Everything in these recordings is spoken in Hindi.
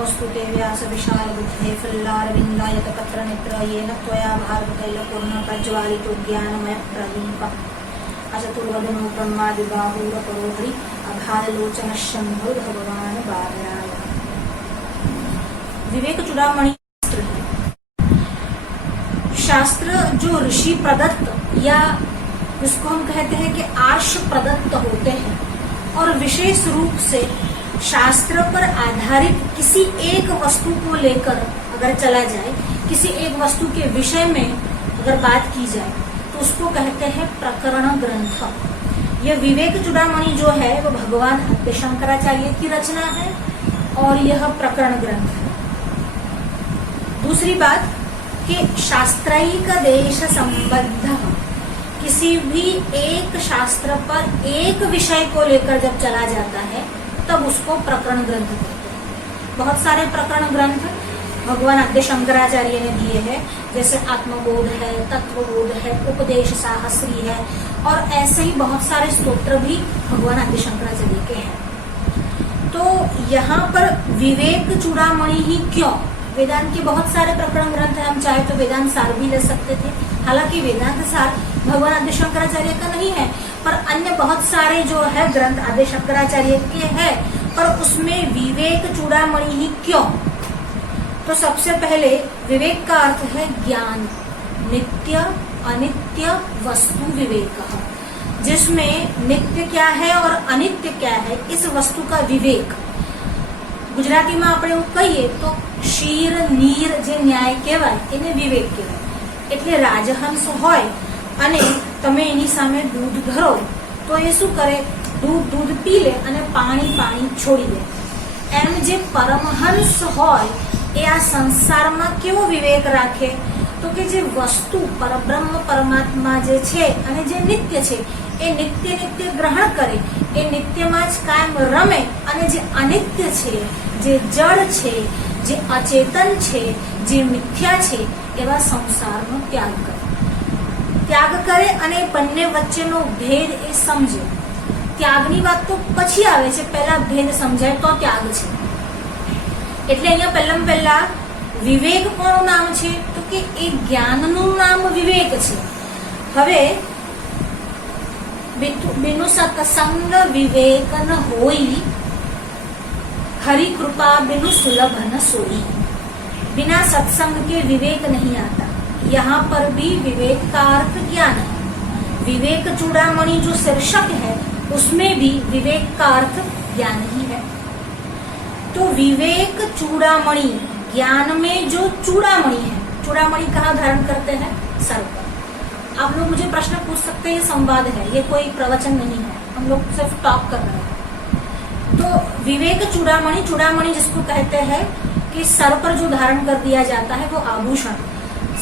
नमोऽस्तु ते व्यास विशाल बुद्धे फुल्लारविन्दायत पत्र नेत्र येन त्वया भारततैलपूर्ण प्रज्वालितो ज्ञानमय प्रदीप अचतुर्वदनो ब्रह्मादिबाहुरपरो हरि अभालोचन शंभो भगवान बादराय। विवेक चूड़ामणि शास्त्र जो ऋषि प्रदत्त या जिसको हम कहते हैं कि आर्ष प्रदत्त होते हैं और विशेष रूप से शास्त्र पर आधारित किसी एक वस्तु को लेकर अगर चला जाए, किसी एक वस्तु के विषय में अगर बात की जाए तो उसको कहते हैं प्रकरण ग्रंथ। यह विवेक चूड़ामणि जो है वो भगवान आद्य शंकराचार्य की रचना है और यह प्रकरण ग्रंथ है। दूसरी बात कि शास्त्रैक देश संबद्ध, किसी भी एक शास्त्र पर एक विषय को लेकर जब चला जाता है तब उसको प्रकरण ग्रंथ कहते हैं। बहुत सारे प्रकरण ग्रंथ भगवान आद्य शंकराचार्य ने दिए हैं, जैसे आत्मबोध है, तत्वबोध है, उपदेश साहस्री है और ऐसे ही बहुत सारे स्तोत्र भी भगवान आद्य शंकराचार्य के हैं। तो यहाँ पर विवेक चूड़ामणि ही क्यों? वेदांत के बहुत सारे प्रकरण ग्रंथ हैं, हम चाहे तो वेदांत सार भी ले सकते थे। हालांकि वेदांत सार भगवान आद्य शंकराचार्य का नहीं है, पर अन्य बहुत सारे जो है ग्रंथ आद्य शंकराचार्य के हैं, पर उसमें विवेक चूड़ामणि ही क्यों? तो सबसे पहले विवेक का अर्थ है ज्ञान, नित्य अनित्य वस्तु विवेक, जिसमें नित्य क्या है और अनित्य क्या है इस वस्तु का विवेक। गुजराती में આપણે એવું કહીએ તો ક્ષીર નીર જે ન્યાય કહેવાય એને વિવેક કહેવાય। એટલે રાજહંસ હોય અને તમે એની સામે દૂધ ધરો તો એ શું કરે? दूध पी ले અને પાણી છોડી દે। એમ જે પરમહંસ હોય એ આ સંસારમાં કેવો વિવેક રાખે? તો કે જે વસ્તુ પરબ્રહ્મ પરમાત્મા જે છે અને જે નિત્ય છે એ નિત્ય ગ્રહણ કરે, એ નિત્યમાં જ કાયમ રમે અને જે અનિત્ય છે, જે જડ છે, જે અચેતન છે, જે મિથ્યા છે એવા સંસારનો ત્યાગ કરે અને બંને વચ્ચેનો ભેદ એ સમજે। ત્યાગની વાત તો પછી આવે છે, પહેલા ભેદ સમજાય તો ત્યાગ છે। એટલે અહીંયા પહેલા વિવેક કોનું નામ છે? તો કે એ જ્ઞાનનું નામ વિવેક છે। હવે बिनु सत्संग विवेक न होई, हरि कृपा बिनु सुलभ न सोई। बिना सत्संग के विवेक नहीं आता। यहाँ पर भी विवेक का अर्थ ज्ञान है। विवेक चूड़ामणि जो शीर्षक है उसमें भी विवेक का अर्थ ज्ञान ही है। तो विवेक चूड़ामणि, ज्ञान में जो चूड़ामणि है, चूड़ामणि कहाँ धारण करते हैं? सर पर। आप लोग मुझे प्रश्न पूछ सकते हैं, ये संवाद है, ये कोई प्रवचन नहीं है, हम लोग सिर्फ टॉक कर रहे हैं। तो विवेक चूड़ामणि जिसको कहते हैं कि सर पर जो धारण कर दिया जाता है वो आभूषण।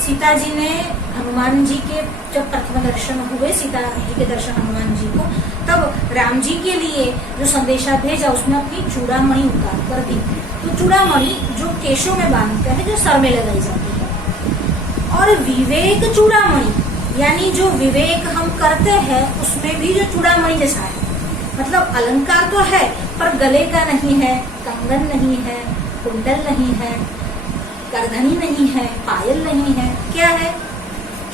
सीता जी ने हनुमान जी के जब प्रथम दर्शन हुए, सीता जी के दर्शन हनुमान जी को, तब राम जी के लिए जो संदेशा भेजा उसमें अपनी चूड़ामणि उतार कर दी। तो चूड़ामणि जो केशों में बांधते हैं, जो सर में लगाई जाती है। और विवेक चूड़ामणि यानी जो विवेक हम करते हैं उसमें भी जो चूड़ामणि जैसा है, मतलब अलंकार तो है पर गले का नहीं है, कंगन नहीं है, कुंडल नहीं है, करधनी नहीं है, पायल नहीं है, क्या है?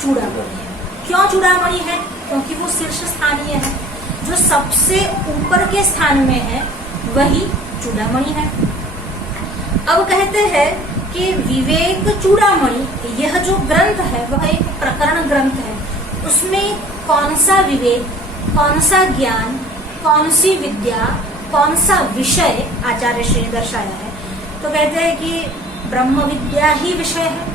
चूड़ामणि है। क्यों चूड़ामणि है? क्योंकि वो शीर्ष स्थानीय है, जो सबसे ऊपर के स्थान में है वही चूड़ामणि है। अब कहते हैं कि विवेक चूड़ामणि यह जो ग्रंथ है वह एक प्रकरण ग्रंथ है। उसमें कौन सा विवेक, कौन सा ज्ञान, कौन सी विद्या, कौन सा विषय आचार्य श्री ने दर्शाया है? तो कहते हैं कि ब्रह्म विद्या ही विषय है,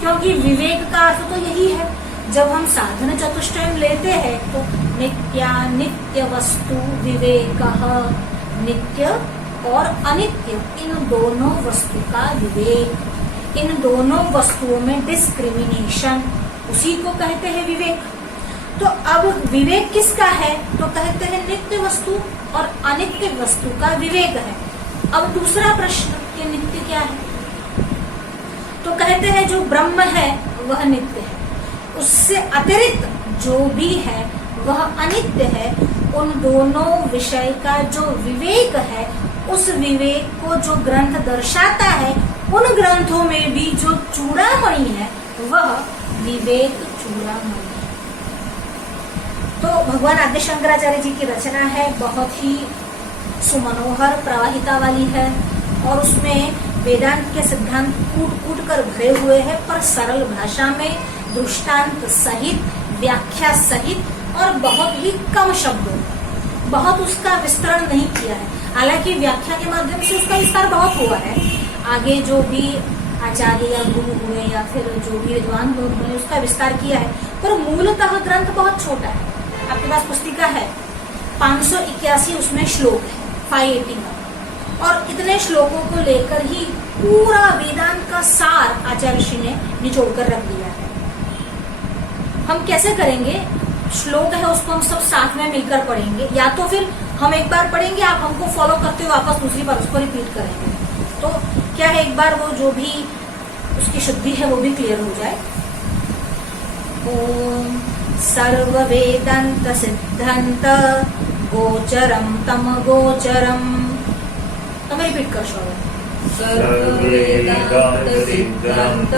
क्योंकि विवेक का अर्थ तो यही है। जब हम साधन चतुष्टय लेते हैं तो नित्य वस्तु विवेक, नित्य और अनित्य इन दोनों वस्तु का विवेक, इन दोनों वस्तुओं में डिस्क्रिमिनेशन, उसी को कहते हैं विवेक। तो अब विवेक किसका है? तो कहते हैं नित्य वस्तु और अनित्य वस्तु का विवेक है। अब दूसरा प्रश्न कि नित्य क्या है? तो कहते हैं जो ब्रह्म है वह नित्य है, उससे अतिरिक्त जो भी है वह अनित्य है। उन दोनों विषय का जो विवेक है उस विवेक को जो ग्रंथ दर्शाता है, उन ग्रंथों में भी जो चूड़ामणि है वह विवेक चूड़ामणि है। तो भगवान आद्य शंकराचार्य जी की रचना है, बहुत ही सुमनोहर प्रवाहिता वाली है और उसमें वेदांत के सिद्धांत कूट कूट कर भरे हुए हैं, पर सरल भाषा में, दृष्टांत सहित, व्याख्या सहित और बहुत ही कम शब्दों, बहुत उसका विस्तरण नहीं किया है। हालांकि व्याख्या के माध्यम से उसका विस्तार बहुत हुआ है, आगे जो भी आचार्य या गुरु हुए या फिर जो भी विद्वान हुए उन्होंने उसका विस्तार किया है, पर मूलतः ग्रंथ बहुत छोटा है। आपके पास पुस्तिका है, 581 उसमें श्लोक है, 581, और इतने श्लोकों को लेकर ही पूरा वेदांत का सार आचार्य श्री ने निचोड़ कर रख दिया है। हम कैसे करेंगे? श्लोक है उसको हम सब साथ में मिलकर पढ़ेंगे, या तो फिर हम एक बार पढ़ेंगे, आप हमको फॉलो करते हुए वापस दूसरी बार उसको रिपीट करेंगे। तो क्या है, एक बार वो जो भी उसकी शुद्धि है वो भी क्लियर हो जाए। ओम सर्व वेदांत सिद्धांत गोचरम तम गोचरम, तो मैं रिपीट कर शोभा। सर्व वेदांत सिद्धांत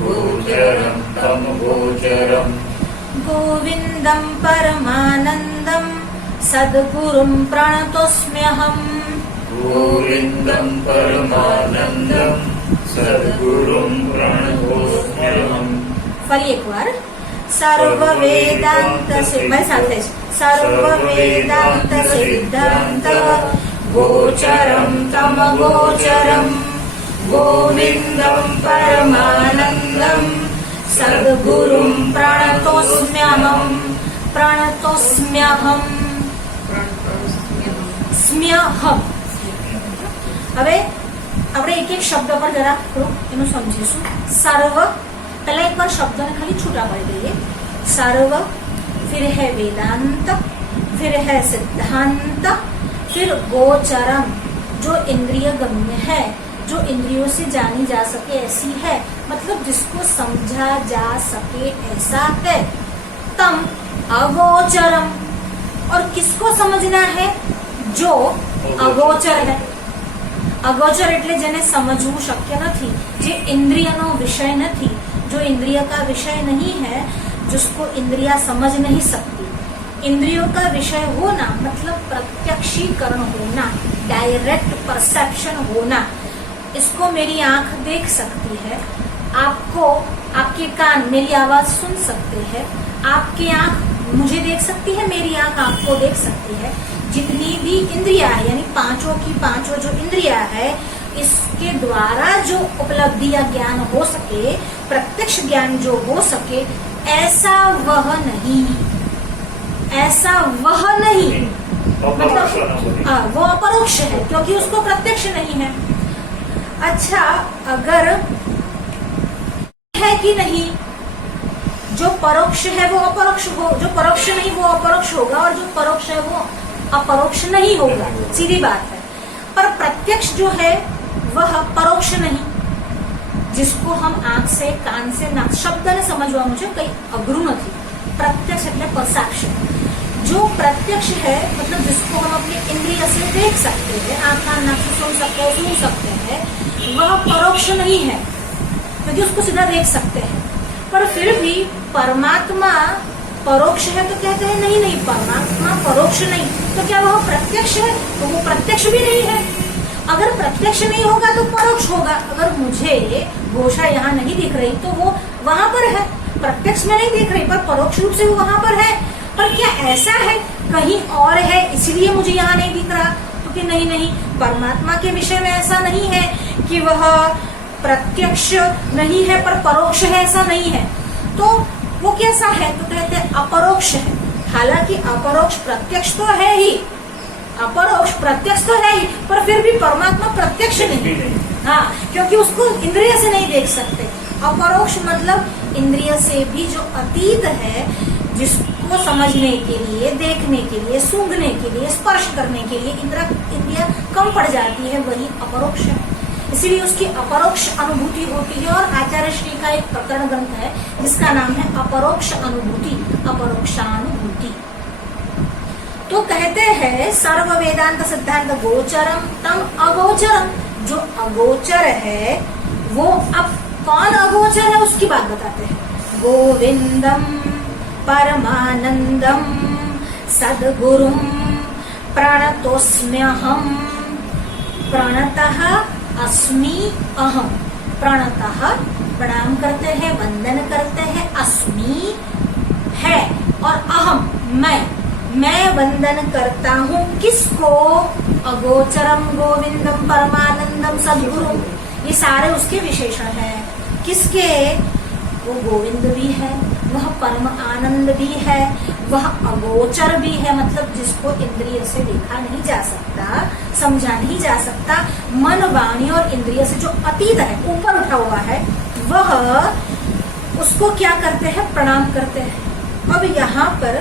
गोचरम तम गोचरम गोविंदम परमानंदम सद्गुरुं प्रणतोस्म्यहम्। गोविंदम परमानंदम सद्गुरुं प्रणतोस्म्यहम्। फरी एक बार, सर्व वेदांत मैं साथ है, सर्व वेदांत सिद्धांत गोचरम तम गोचरम गोविंदम परमानंदम सद्गुरुं प्रणतोस्म्यहम्। प्रणतोस्म्यहम्, સ્મ્યહમ। હવે આપણે એક એક શબ્દ પર જરા થોડું એનું સમજીશું। સર્વ, पहला एक बार शब्दों ने खाली छूटा पड़ गई। सर्व, फिर है वेदांत, फिर है सिद्धांत, फिर गोचरम जो इंद्रिय गम्य है, जो इंद्रियों से जानी जा सके ऐसी है, मतलब जिसको समझा जा सके ऐसा है। तम अगोचरम, और किसको समझना है? जो अगोचर है। अगोचर એટલે જેને સમજવું શક્ય નથી, જે ઇન્દ્રિયનો વિષય નથી, जो इंद्रिय का विषय नहीं है, जिसको इंद्रिया समझ नहीं सकती। इंद्रियों का विषय होना मतलब प्रत्यक्षीकरण होना, डायरेक्ट परसेप्शन होना। इसको मेरी आंख देख सकती है, आपको आपके कान मेरी आवाज सुन सकते हैं, आपकी आंख मुझे देख सकती है, मेरी आंख आपको देख सकती है। जितनी भी इंद्रिया है, यानी पांचों की पांचों जो इंद्रिया है, इसके द्वारा जो उपलब्धि या ज्ञान हो सके, प्रत्यक्ष ज्ञान जो हो सके, ऐसा वह नहीं, ऐसा वह नहीं, मतलब वो अपरोक्ष है, क्योंकि उसको प्रत्यक्ष नहीं है। अच्छा, अगर है कि नहीं, जो परोक्ष है वो अपरोक्ष हो, जो परोक्ष नहीं वो अपरोक्ष होगा, और जो परोक्ष है वो अपरोक्ष नहीं होगा, सीधी बात है। पर प्रत्यक्ष जो है वह परोक्ष नहीं, जिसको हम आंख से, कान से, नाक शब्द ने समझवा मुझे कई अघरू नहीं। प्रत्यक्ष એટલે परसेप्शन, जो प्रत्यक्ष है मतलब जिसको हम अपने इंद्रिय से देख सकते हैं, आंख कान नाक से सुन सकते हैं, वह परोक्ष नहीं है, क्योंकि उसको सीधा देख सकते हैं। पर फिर भी परमात्मा परोक्ष है तो कहते हैं नहीं नहीं, परमात्मा परोक्ष नहीं, तो क्या वह प्रत्यक्ष है? तो वो प्रत्यक्ष भी नहीं है। अगर प्रत्यक्ष नहीं होगा तो परोक्ष होगा। अगर मुझे घोषा यहाँ नहीं दिख रही तो वो वहां पर है, प्रत्यक्ष में नहीं दिख रही, पर परोक्ष रूप से वो वहां पर है। पर क्या ऐसा है कहीं और है इसलिए मुझे यहाँ नहीं दिख रहा? तो कि नहीं नहीं, परमात्मा के विषय में ऐसा नहीं है कि वह प्रत्यक्ष नहीं है पर परोक्ष है, ऐसा नहीं है। तो वो कैसा है? तो कहते हैं अपरोक्ष है। हालांकि अपरोक्ष प्रत्यक्ष तो है ही, अपरोक्ष प्रत्यक्ष तो है ही, पर फिर भी परमात्मा प्रत्यक्ष नहीं। हाँ, क्योंकि उसको इंद्रिय से नहीं देख सकते। अपरोक्ष मतलब इंद्रिय से भी जो अतीत है, जिसको समझने के लिए, देखने के लिए, सूंघने के लिए, स्पर्श करने के लिए इंद्रिया कम पड़ जाती है, वही अपरोक्ष है। इसीलिए उसकी अपरोक्ष अनुभूति होती है। और आचार्य श्री का एक प्रकरण ग्रंथ है जिसका नाम है अपरोक्ष अनुभूति, अपरोक्षानुभूति। तो कहते हैं सर्व वेदांत सिद्धांत गोचरम तम अगोचरम, जो अगोचर है वो अब कौन अगोचर है उसकी बात बताते हैं। गोविंदम परमानंदम सद्गुरुम प्रणतोस्म्यहम, प्रणतः अस्मि अहम, प्रणतः प्रणाम करते हैं, वंदन करते हैं, अस्मि है और अहम मैं वंदन करता हूँ किसको? अगोचरम गोविंदम परमानंदम सद्गुरु, ये सारे उसके विशेषण हैं। किसके? वो गोविंद भी है, वह परम आनंद भी है, वह अगोचर भी है, मतलब जिसको इंद्रिय से देखा नहीं जा सकता, समझा नहीं जा सकता, मन वाणी और इंद्रिय से जो अतीत है, ऊपर उठा हुआ है, वह उसको क्या करते हैं? प्रणाम करते हैं। अब यहाँ पर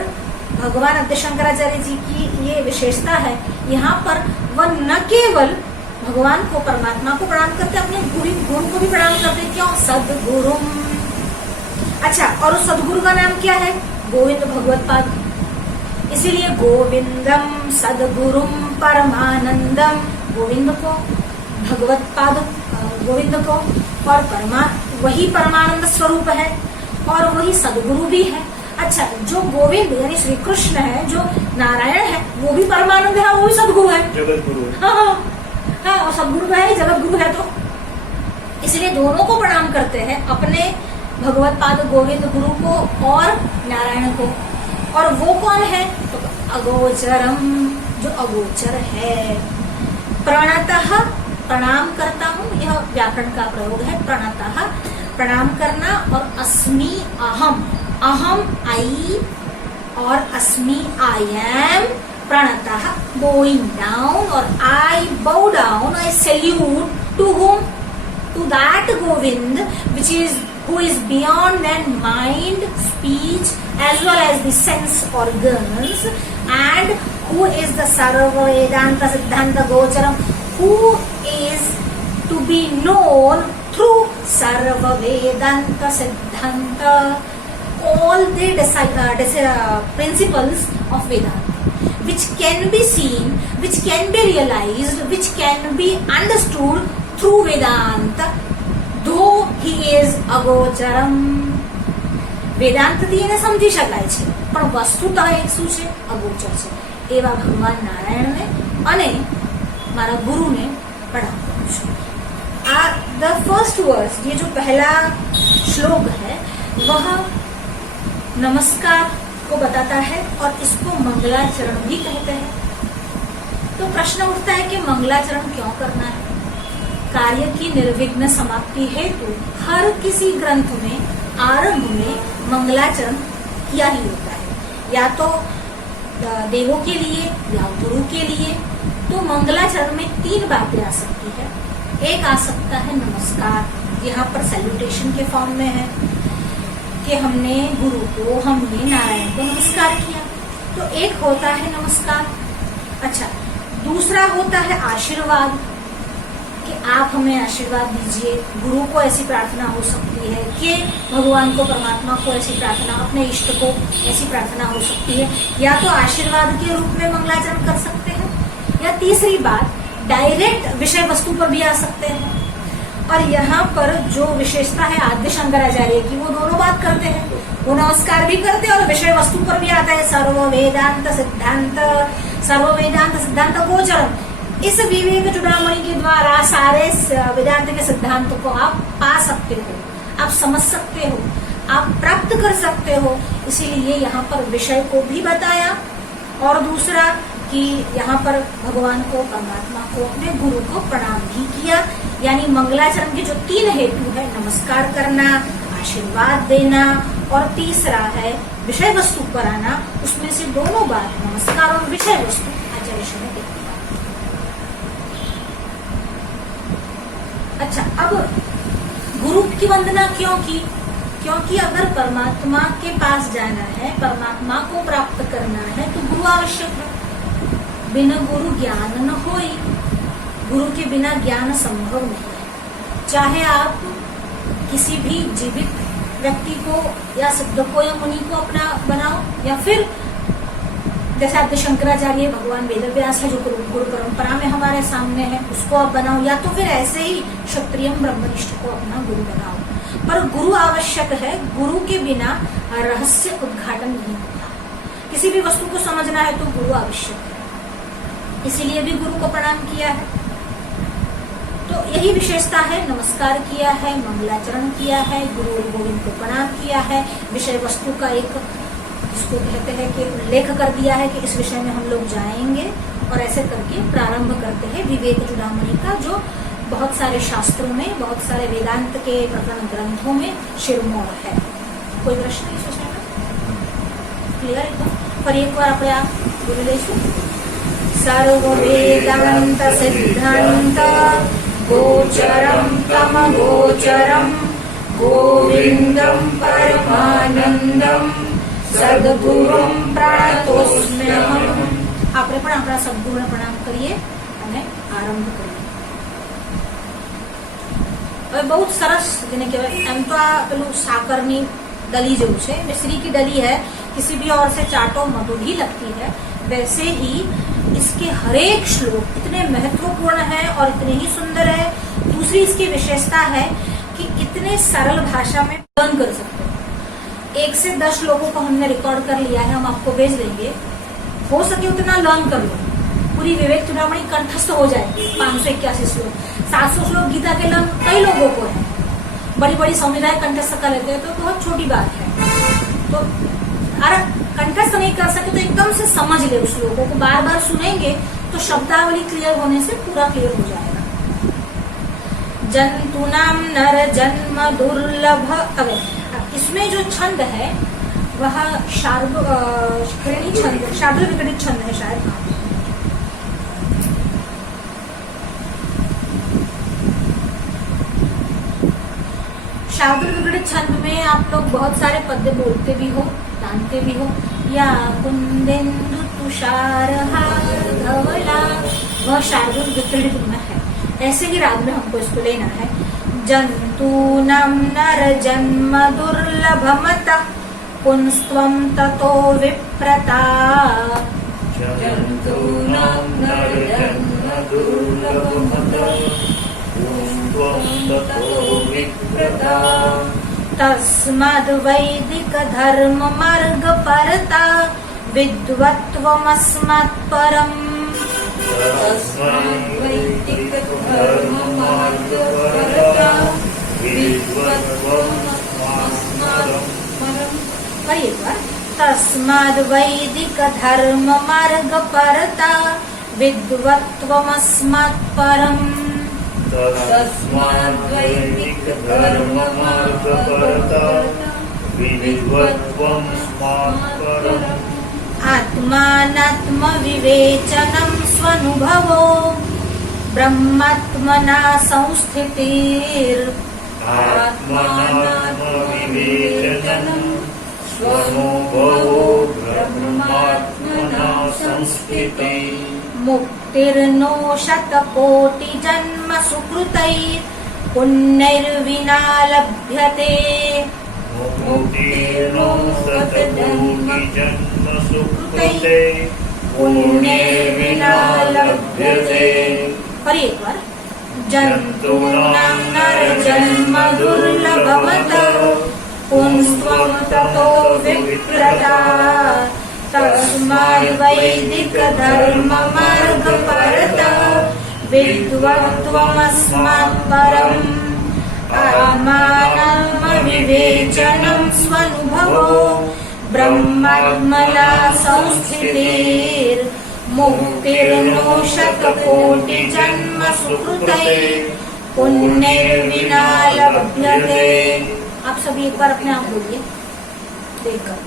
भगवान आद्य शंकराचार्य जी की ये विशेषता है, यहाँ पर वह न केवल भगवान को, परमात्मा को प्रणाम करते, अपने गुरु को भी प्रणाम करते। क्यों? सद्गुरु। अच्छा, और उस सद्गुरु का नाम क्या है? गोविंद भगवत पाद, इसीलिए गोविंदम सद्गुरुम परमानंदम, गोविंद को, भगवत पाद गोविंद को, और वही परमानंद स्वरूप है और वही सद्गुरु भी है। अच्छा, जो गोविंद यानी श्री कृष्ण है, जो नारायण है, वो भी परमानंद है, वो भी सद्गुरु है, जगत गुरु है। हाँ, और सद्गुरु है, जगत गुरु है, तो इसलिए दोनों को प्रणाम करते हैं, अपने भगवत पाद गोविंद गुरु को और नारायण को। और वो कौन है? तो अगोचरम, जो अगोचर है। प्रणतः, प्रणाम करता हूँ, यह व्याकरण का प्रयोग है, प्रणतः प्रणाम करना, और अस्मि अहम, अहम आई और अस्मि आई एम, प्रणतः बोइंग डाउन, और आई bow down, I salute to whom? To that Govind which is who is beyond than mind, speech as well as the sense organs, and who is the Sarva Vedanta Siddhanta Gocharam, who is to be known through Sarva Vedanta Siddhanta, all the principles of Vedanta, which can be seen, which can be realized, which can be understood through Vedanta, though he is agocharam. વેદાંતથી એને સમજી શકાય છે, પણ વસ્તુતઃ એક શું છે? અગોચર છે. એવા ભગવાન નારાયણને અને મારા ગુરુને પ્રણામ કરું છું. આ ધ ફર્સ્ટ વર્સ, ये जो पहला श्लोक है वह नमस्कार को बताता है और इसको मंगलाचरण भी कहते हैं. तो प्रश्न उठता है कि मंगलाचरण क्यों करना है? कार्य की निर्विघ्न समाप्ति हेतु हर किसी ग्रंथ में आरंभ में मंगलाचरण किया ही होता है, या तो देवों के लिए या गुरु के लिए. तो मंगलाचरण में 3 बातें आ सकती है. एक आ सकता है नमस्कार, यहाँ पर सैल्यूटेशन के फॉर्म में है कि हमने गुरु को, हमने नारायण को नमस्कार किया, तो एक होता है नमस्कार. अच्छा, दूसरा होता है आशीर्वाद कि आप हमें आशीर्वाद दीजिए. गुरु को ऐसी प्रार्थना हो सकती है कि भगवान को, परमात्मा को ऐसी प्रार्थना, अपने इष्ट को ऐसी प्रार्थना हो सकती है, या तो आशीर्वाद के रूप में मंगलाचरण कर सकते हैं, या तीसरी बात डायरेक्ट विषय वस्तु पर भी आ सकते हैं. और यहाँ पर जो विशेषता है आद्य शंकराचार्य की, वो दोनों बात करते हैं. वो नमस्कार भी करते हैं और विषय वस्तु पर भी आता है. सर्व वेदांत सिद्धांत गोचरम. इस विवेक चूड़ामणि के द्वारा सारे वेदांत के सिद्धांतों को आप पा सकते हो, आप समझ सकते हो, आप प्राप्त कर सकते हो. इसीलिए यहाँ पर विषय को भी बताया, और दूसरा कि यहाँ पर भगवान को, परमात्मा को, अपने गुरु को प्रणाम भी किया. यानी मंगलाचरण के जो 3 हेतु है, नमस्कार करना, आशीर्वाद देना, और तीसरा है विषय वस्तु पर आना, उसमें से दोनों बात, नमस्कार और विषय वस्तु, आचार्य ने देखा. अच्छा, अब गुरु की वंदना क्यों की? क्योंकि अगर परमात्मा के पास जाना है, परमात्मा को प्राप्त करना है, तो गुरु आवश्यक है. बिना गुरु ज्ञान न होई, गुरु के बिना ज्ञान संभव नहीं है. चाहे आप किसी भी जीवित व्यक्ति को या सिद्ध को या मुनि को अपना बनाओ, या फिर जैसे आद्य शंकराचार्य भगवान वेदव्यास है जो गुरु परंपरा में हमारे सामने है, उसको आप बनाओ, या तो फिर ऐसे ही क्षत्रिय ब्रह्मनिष्ठ को अपना गुरु बनाओ। पर गुरु आवश्यक है, गुरु के बिना रहस्य उद्घाटन नहीं होता। किसी भी वस्तु को समझना है तो गुरु आवश्यक है, इसीलिए भी गुरु को प्रणाम किया है। तो यही विशेषता है, नमस्कार किया है, मंगलाचरण किया है, गुरु और गोविंद को प्रणाम किया है, विषय वस्तु का एक जिसको कहते हैं कि उल्लेख कर दिया है कि इस विषय में हम लोग जाएंगे, और ऐसे करके प्रारंभ करते हैं विवेक चूड़ामणि का, जो बहुत सारे शास्त्रों में, बहुत सारे वेदांत के प्रकरण ग्रंथों में शिरोमणि है। कोई प्रश्न इस विषय में क्लियर एकदम? पर एक बार આપણે આ બોલી લઈશું। सर्व वेदांत सिद्धांत गोचरम तम गोचरम गोविंदम परमानंदम સદગુરુમ પ્રાણતોસ્મ્યહમ। આપણે પણ આપણા સદગુરુને પ્રણામ કરીએ અને આરંભ કરીએ। હવે બહુ જ સરસ જેને કહેવાય, એમ તો આ પેલું સાકરની डली जो है, मिश्री की डली है, किसी भी और से चाटो मधुर ही लगती है, वैसे ही इसके हरेक श्लोक इतने महत्वपूर्ण है और इतने ही सुंदर है। दूसरी इसकी विशेषता है कि इतने सरल भाषा में लर्न कर सकते हो। 1 से 10 लोगों को हमने रिकॉर्ड कर लिया है, हम आपको भेज देंगे, हो सके उतना लर्न कर लो, पूरी विवेक चूड़ामणि कंठस्थ हो जाएगी। 581 श्लोक, 700 श्लोक गीता के लर्न कई लोगों को है, बड़ी बड़ी संविधाएं कंठस्थ कर लेते हैं तो बहुत छोटी बात है। तो अगर कंठस्थ नहीं कर सके तो एकदम से समझ ले उस श्लोकों को, बार बार सुनेंगे तो शब्दावली क्लियर होने से पूरा क्लियर हो जाएगा। जंतुनाम नर जन्म दुर्लभ। अब इसमें जो छंद है वह शार्दूल विकटित छंद है शायद। शार्दूल विकटित छंद में आप लोग बहुत सारे पद्य बोलते भी हो, जानते भी हो। या कुंदेन्दु तुषार धवला, वह शार्दूल विकटित में है। ऐसे ही राग में हमको इसको लेना है। जंतूनां नर जन्म दुर्लभमतः पुंस्त्वं ततो विप्रता। जंतूनां नर जन्म दुर्लभमतः पुंस्त्वं ततो विप्रता। तस्माद् वैदिक धर्म मार्ग परता विद्वत्वमस्मात् परम्। तस्माद् वैदिक धर्म मार्ग परता विद्वत्वमस्मात् परम्। पर एक बार, तस्माद् वैदिक धर्म मार्ग परता विद्वत्वमस्मात् परम्। तस्माद् वैदिक धर्म मार्ग परता विद्वत्वमस्मात् परम्। आत्मानात्म विवेचनं स्वनुभवो ब्रह्मात्मना संस्थितिर्। आत्मानात्मविवेचनं स्वनुभवो ब्रह्मात्मना संस्थितिः। मुक्तिर्नो शतकोटिजन्म सुकृतैः पुण्यैर्विना लभ्यते। मुक्तिर्नो शतकोटिजन्म सुकृतैः पुण्यैर्विना लभ्यते। और एक बार, जन्तूनां नरजन्म दुर्लभमतः पुंस्त्वं ततो विप्रता। तस्माद् वैदिक धर्म मार्ग परता विद्वत्वमस्मात् परम्। आत्मानात्म विवेचनं स्वनुभवो ब्रह्मात्मना संस्थितिर्। मुक्तिर्नो शतकोटिजन्म सुकृतैः पुण्यैर्विना लभ्यते। आप सभी एक बार अपने आप बोलिए देखकर।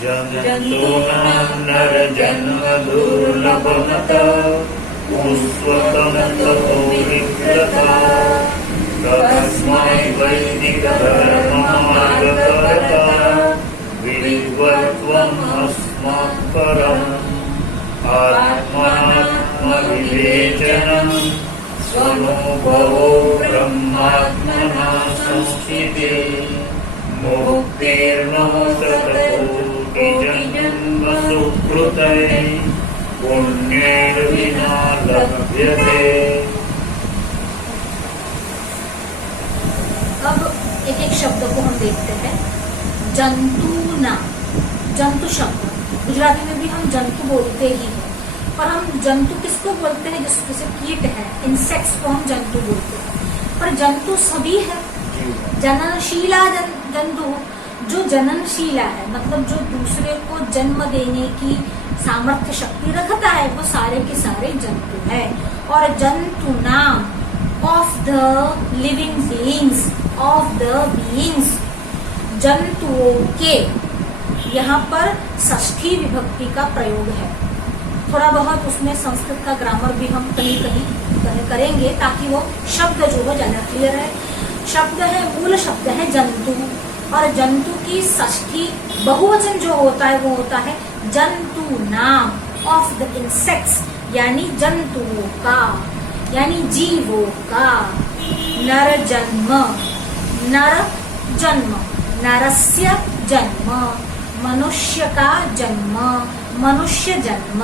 जन्तूनां नर जन्म दुर्लभमतः पुंस्त्वं ततो विप्रता। तस्माद् वैदिक धर्म मार्ग परता विद्वत्वमस्मात् परम्। आत्मात्मविवेचनं स्वनुभवो ब्रह्मात्मना संस्थितिः। मुक्तिर्नो शतकोटिजन्म कृतै पुण्येन विना लभ्यते। अब एक एक शब्द को हम देखते हैं। जंतु ना, जंतु शब्द गुजराती में भी हम जंतु बोलते ही हैं, पर हम जंतु किसको बोलते हैं? जैसे कीट है, इंसेक्ट्स को हम जंतु बोलते हैं, पर जंतु सभी है। जननशीला जंतु, जो जननशीला है मतलब जो दूसरे को जन्म देने की सामर्थ्य शक्ति रखता है, वो सारे के सारे जंतु है। और जंतु नाम of the living beings, of the beings, जंतुओं के, यहाँ पर षष्ठी विभक्ति का प्रयोग है। थोड़ा बहुत उसमें संस्कृत का ग्रामर भी हम कहीं कहीं करेंगे ताकि वो शब्द जो हो ज्यादा क्लियर है। शब्द है, मूल शब्द है जंतु, और जंतु की षष्ठी बहुवचन जो होता है वो होता है जंतु नाम ऑफ द इंसेक्ट्स, यानी जंतुओं का, यानी जीवों का। नर जन्म, नर जन्म, नरस्य जन्म, मनुष्य का जन्म, मनुष्य जन्म,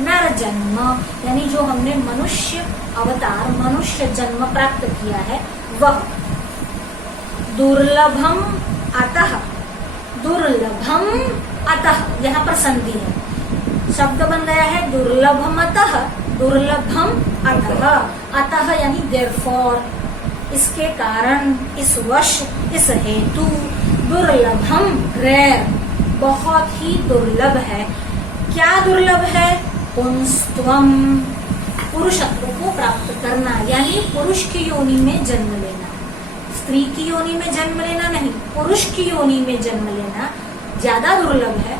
नर जन्म, यानी जो हमने मनुष्य अवतार, मनुष्य जन्म प्राप्त किया है वह। दुर्लभम अतः, दुर्लभम अतः, यहाँ पर संधि है, शब्द बन गया है दुर्लभम अतः, दुर्लभम अतः, अतः यानी देयरफॉर, इसके कारण, इस वश, इस हेतु। दुर्लभम रेयर, बहुत ही दुर्लभ है। क्या दुर्लभ है? पुंस्त्वम, पुरुषत्व को प्राप्त करना, यानी पुरुष की योनि में जन्म लेना। स्त्री की योनि में जन्म लेना नहीं, पुरुष की योनि में जन्म लेना ज्यादा दुर्लभ है।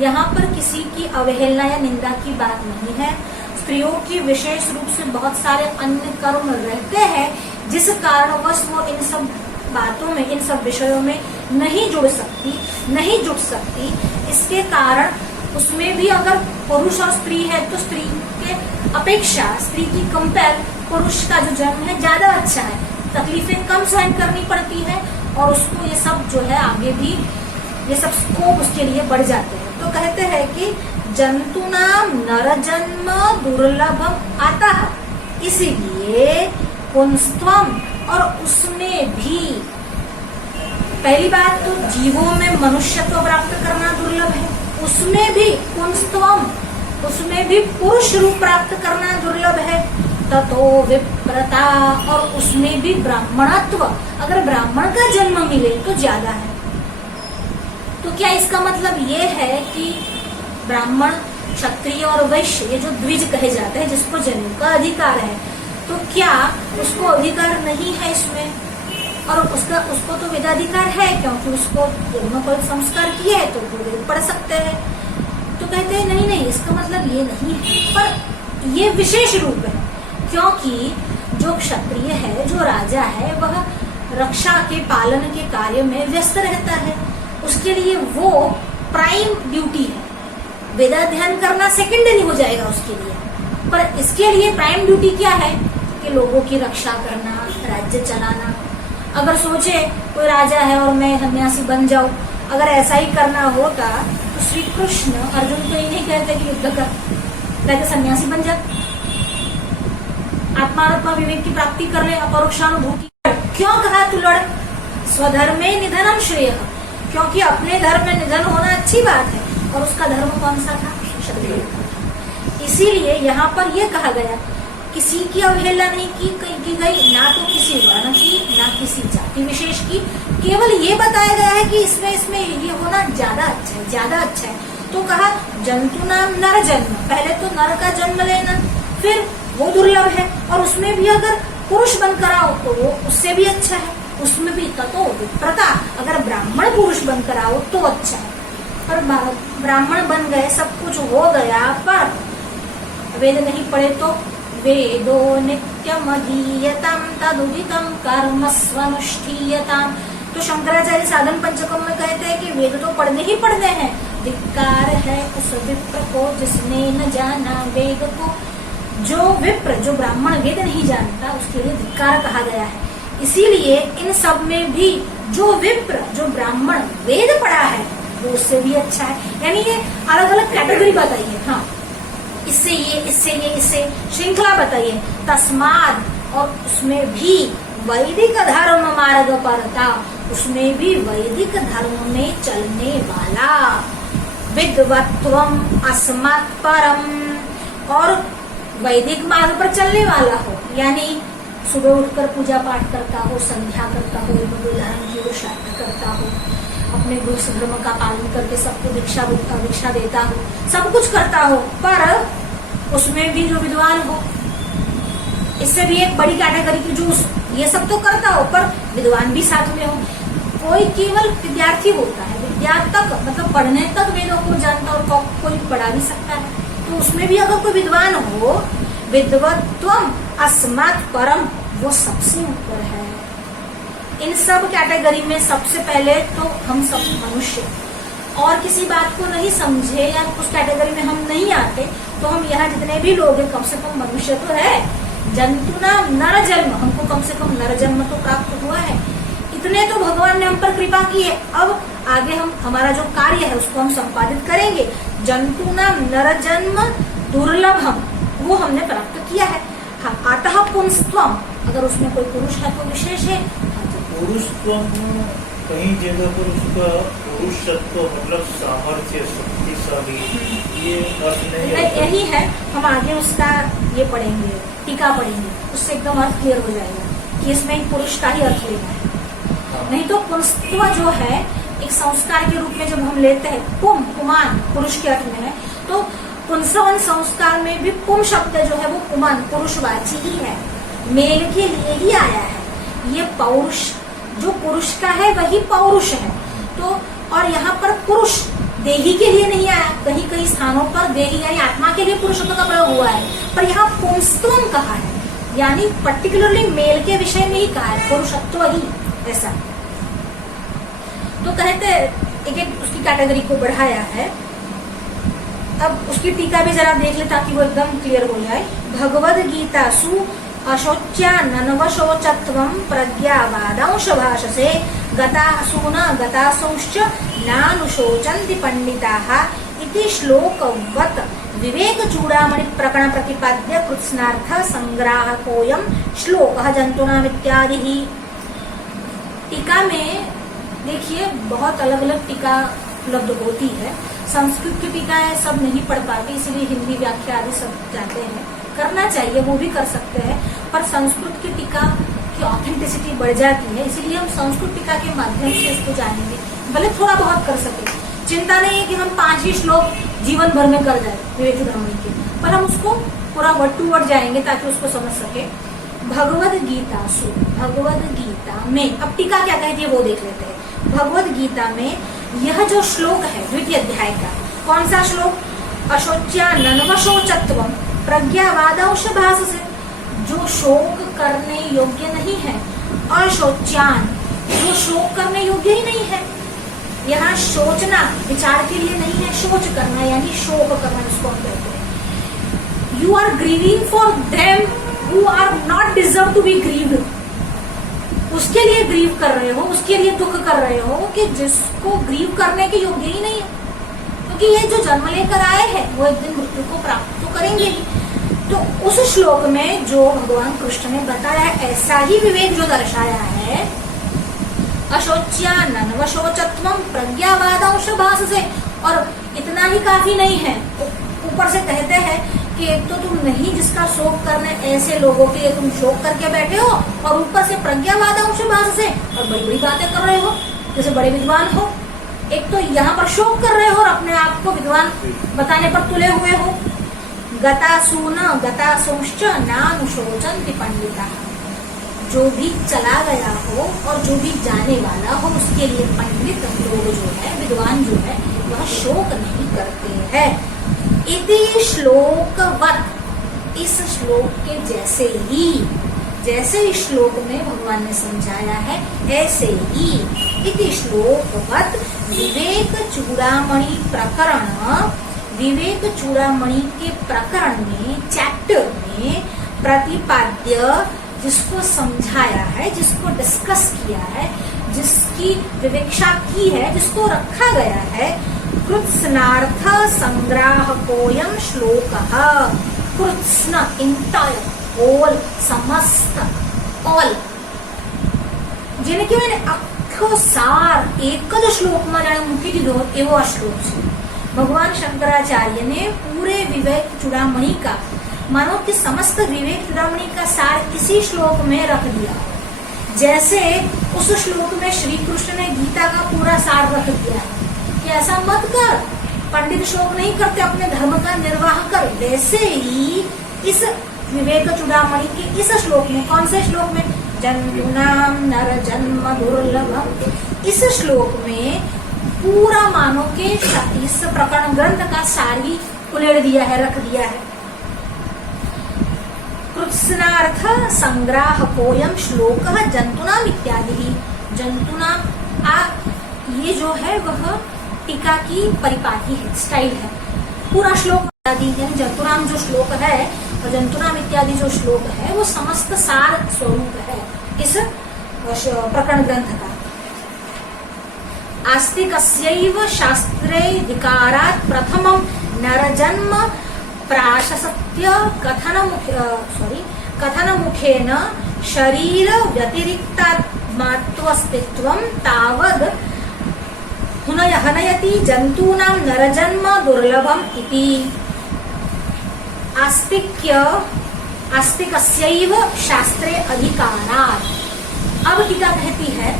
यहाँ पर किसी की अवहेलना या निंदा की बात नहीं है। स्त्रियों की विशेष रूप से बहुत सारे अन्य कर्म रहते हैं जिस कारणवश वो इन सब बातों में, इन सब विषयों में नहीं जुड़ सकती, नहीं जुट सकती। इसके कारण उसमें भी अगर पुरुष और स्त्री है तो स्त्री के अपेक्षा, स्त्री की कंपेयर पुरुष का जो जन्म है ज्यादा अच्छा है। तकलीफें कम सहन करनी पड़ती है और उसको ये सब जो है आगे भी ये सब स्कोप उसके लिए बढ़ जाते हैं। तो कहते हैं कि जंतु नाम नर जन्म दुर्लभम अतः, इसीलिए पुंस्त्वम, और उसमें भी पहली बात तो जीवों में मनुष्यत्व प्राप्त करना दुर्लभ है, उसमें भी पुंस्त्वम, उसमें भी पुरुष रूप प्राप्त करना दुर्लभ है। ततो विप्रता, और उसमें भी ब्राह्मणत्व, अगर ब्राह्मण का जन्म मिले तो ज्यादा है। तो क्या इसका मतलब ये है कि ब्राह्मण, क्षत्रिय और वैश्य, ये जो द्विज कहे जाते हैं जिसको जन्म का अधिकार है, तो क्या उसको अधिकार नहीं है इसमें? और उसको तो वेदाधिकार है, क्योंकि उसको जन्म को संस्कार किया है तो वो वेद पढ़ सकते हैं। तो कहते हैं नहीं नहीं, इसका मतलब ये नहीं है, पर ये विशेष रूप है, क्योंकि जो क्षत्रिय है, जो राजा है, वह रक्षा के पालन के कार्य में व्यस्त रहता है। उसके लिए वो प्राइम ड्यूटी है। वेदाध्ययन करना सेकेंडरी हो जाएगा उसके लिए, पर इसके लिए प्राइम ड्यूटी क्या है कि लोगों की रक्षा करना, राज्य चलाना। अगर सोचे कोई राजा है और मैं सन्यासी बन जाऊं, अगर ऐसा ही करना होता तो श्री कृष्ण अर्जुन को ही नहीं कहते कि युद्ध कर, कहते सन्यासी बन जा, आत्मात्मा विवेक की प्राप्ति कर ले, अपरोक्षानुभूति। क्यों कहा तू लड़? स्वधर्मे निधनम श्रेय, क्योंकि अपने धर्म में निधन होना अच्छी बात है, और उसका धर्म कौन सा था? क्षत्रिय। इसीलिए यहाँ पर यह कहा गया, किसी की अवहेलना नहीं की गई, ना तो किसी वर्ण की, ना किसी जाति विशेष की, केवल ये बताया गया है कि इसमें ये होना ज्यादा अच्छा है, ज्यादा अच्छा है। तो कहा जंतु नाम नर जन्म, पहले तो नर का जन्म लेना, फिर वो दुर्लभ है, और उसमें भी अगर पुरुष बनकर आओ तो वो उससे भी अच्छा है, उसमें भी ततो विप्रता, अगर ब्राह्मण पुरुष बनकर आओ तो अच्छा है। पर ब्राह्मण बन गए, सब कुछ हो गया, पर वेद नहीं पढ़े तो वेदो नित्यम अधीयताम तदुदितम कर्म स्वनुष्ठीयताम। तो शंकराचार्य साधन पंचकम में कहते हैं कि वेद तो पढ़ने ही पढ़ने हैं, धिक्कार है उस विप्र को जिसने न जाना वेद को। जो विप्र, जो ब्राह्मण वेद नहीं जानता, उसके लिए धिक्कार कहा गया है। इसीलिए इन सब में भी जो विप्र, जो ब्राह्मण वेद पढ़ा है, वो उससे भी अच्छा है। यानी ये अलग अलग कैटेगरी बताइए। हाँ, इससे ये, इससे ये, इससे श्रृंखला बताइए। तस्माद, और उसमें भी वैदिक धर्म मार्ग परता, उसमें भी वैदिक धर्म में चलने वाला। विद्वत्वम अस्मत् परम, और वैदिक मार्ग पर चलने वाला हो, यानी सुबह उठकर पूजा पाठ करता हो, संध्या करता हो, धारण की श्राद्ध करता हो, अपने गृहस्थ धर्म का पालन करके सबको भिक्षा देता हो, सब कुछ करता हो, पर उसमें भी जो विद्वान हो। इससे भी एक बड़ी कैटेगरी की जो ये सब तो करता हो पर विद्वान भी साथ में हो। कोई केवल विद्यार्थी होता है, विद्या तक मतलब पढ़ने तक वेदों को जानता और कोई पढ़ा भी सकता है, तो उसमें भी अगर कोई विद्वान हो, विद्वत्वम अस्मत् परम, वो सबसे ऊपर है। इन सब कैटेगरी में सबसे पहले तो हम सब मनुष्य, और किसी बात को नहीं समझे या उस कैटेगरी में हम नहीं आते, तो हम यहाँ जितने भी लोग हैं कम से कम मनुष्य तो है। जंतुना नर जन्म, हमको कम से कम नर जन्म तो प्राप्त हुआ है। इतने तो भगवान ने हम पर कृपा की है। अब आगे हम हमारा जो कार्य है उसको हम संपादित करेंगे। जंतुना नर जन्म दुर्लभम, वो हमने प्राप्त किया है। हाँ, अतः पुंस्त्वम, अगर उसमें कोई पुरुष है तो विशेष है। पुरुषत्वम कहीं जगह पर उसका पुरुषत्व मतलब सामर्थ्य, शक्तिशाली, ये अर्थ नहीं है। यही है, हम आगे उसका ये पढ़ेंगे, टीका पढ़ेंगे, उससे एकदम अर्थ क्लियर हो जाएगा कि इसमें पुरुष का ही अर्थ लेना है। हाँ। नहीं तो पुंस्त्व जो है एक संस्कार के रूप में जब हम लेते हैं, पुमान पुरुष के अर्थ में है, तो पुंसवन संस्कार में भी पुम शब्द जो है वो पुमान पुरुषवाची ही है, मेल के लिए ही आया है। ये पौरुष जो पुरुष का है वही पौरुष है। तो और यहाँ पर पुरुष देही के लिए नहीं आया, कहीं कहीं स्थानों पर देही यानी आत्मा के लिए पुरुषत्व का प्रयोग हुआ है, पर यहाँ पुंस्त्वम कहा है, यानी पर्टिकुलरली मेल के विषय में ही कहा है, पुरुषत्व ही ऐसा। तो कहते एक एक उसकी कैटेगरी को बढ़ाया है। अब उसकी टीका भी जरा देख ले ताकि वो एकदम क्लियर हो जाए। भगवद गीता सु अशोच्याननवशोचत्वं प्रज्ञावादांश भाषसे गतासून गतासंश्च नानुशोचन्ति पंडिताः इति श्लोकवत् विवेक चूड़ामणि प्रकरण प्रतिपाद्य कृत्स्नार्थ संग्राहकोऽयं श्लोकः जन्तूनाम् इत्यादि ही। टीका में देखिए बहुत अलग अलग टीका उपलब्ध होती है। संस्कृत की टीकाएं सब नहीं पढ़ पाते, इसलिए हिंदी व्याख्या आदि सब जाते हैं, करना चाहिए, वो भी कर सकते हैं, पर संस्कृत की टीका की ऑथेंटिसिटी बढ़ जाती है, इसीलिए हम संस्कृत टीका के माध्यम से इसको जानेंगे। भले थोड़ा बहुत कर सके, चिंता नहीं है कि हम 5 ही श्लोक जीवन भर में कर जाए विवेक चूड़ामणि के, पर हम उसको पूरा वर्ड टू वर्ड जाएंगे ताकि उसको समझ सके। भगवद गीता सु, भगवद गीता में, अब टीका क्या कहती है वो देख लेते हैं। भगवद गीता में यह जो श्लोक है 2वें अध्याय का, कौन सा श्लोक? अशोच्याननवशोचत्वं प्रज्ञावादांश भाषसे, जो शोक करने योग्य नहीं है, अशोच्यान जो शोक करने योग्य ही नहीं है। यहाँ सोचना विचार के लिए नहीं है, सोच करना यानी शोक करना जिसको हम कहते हैं। You are grieving for them who are not deserve to be grieved, उसके लिए ग्रीव कर रहे हो, उसके लिए दुख कर रहे हो कि जिसको ग्रीव करने के योग्य ही नहीं है, क्योंकि ये जो जन्म लेकर आए हैं वो एक दिन मृत्यु को प्राप्त तो करेंगे ही। तो उस श्लोक में जो भगवान कृष्ण ने बताया ऐसा ही विवेक जो दर्शाया है, अशोच्याननवशोचत्वं प्रज्ञावादांश भाषसे, और इतना ही काफी नहीं है, ऊपर से कहते हैं कि एक तो तुम नहीं जिसका शोक करने ऐसे लोगों के लिए तुम शोक करके बैठे हो, और ऊपर से प्रज्ञावादांश भाषसे, और बड़ी बड़ी बातें कर रहे हो जैसे बड़े विद्वान हो। एक तो यहाँ पर शोक कर रहे हो और अपने आप को विद्वान बताने पर तुले हुए हो। गतासून गतासुश्च नानुशोचन्ति पंडिताः, जो भी चला गया हो और जो भी जाने वाला हो उसके लिए पंडित लोग जो है, विद्वान जो है, वह शोक नहीं करते हैं। इति श्लोकवत्, इस श्लोक के जैसे ही, जैसे इस श्लोक में भगवान ने समझाया है ऐसे ही, इति श्लोकवत् विवेक चूड़ामणि प्रकरण, विवेक चूड़ामणि के प्रकरण में, चैप्टर में प्रतिपाद्य, जिसको समझाया है, जिसको डिस्कस किया है, जिसकी विवेक्षा की है, जिसको रखा गया है, कृत्स्नार्थ संग्राहकोयम श्लोकः। कृत्स्न इंटायर, होल, समस्त, ऑल, જેને કહેવાય ને આખો સાર એક જ શ્લોકમાં જાણે મૂકી દીધો એવો આ શ્લોક છે। भगवान शंकराचार्य ने पूरे विवेक चूड़ामणि का, मानो कि समस्त विवेक चूड़ामणि का सार इसी श्लोक में रख दिया, जैसे उस श्लोक में श्री कृष्ण ने गीता का पूरा सार रख दिया है कि ऐसा मत कर, पंडित श्लोक नहीं करते, अपने धर्म का निर्वाह कर। वैसे ही इस विवेक चूड़ामणि के इस श्लोक में, कौन से श्लोक में, जन्तूनां नर जन्म दुर्लभम, इस श्लोक में पूरा मानो के इस प्रकरण ग्रंथ का सार ही उलेड़ दिया है, रख दिया है। कृत्स्नार्थ संग्राहकोयम श्लोकः जन्तूनाम इत्यादि। जन्तूनाम ये जो है वह टीका की परिपाटी है, स्टाइल है। पूरा श्लोक इत्यादि यानी जन्तूनाम जो श्लोक है और जन्तूनाम इत्यादि जो श्लोक है वो समस्त सार स्वरूप है इस प्रकरण ग्रंथ का। आस्तिकस्यैव शास्त्रेऽधिकारात् प्रथमं नरजन्म प्राशस्त्य कथनमुखेन शरीर व्यतिरिक्तात्मात्वस्तित्वं तावद् हनयति जन्तूनां नरजन्म दुर्लभम् इति। आस्तिकस्यैव शास्त्रे अधिकारात्। अब टीका कहती है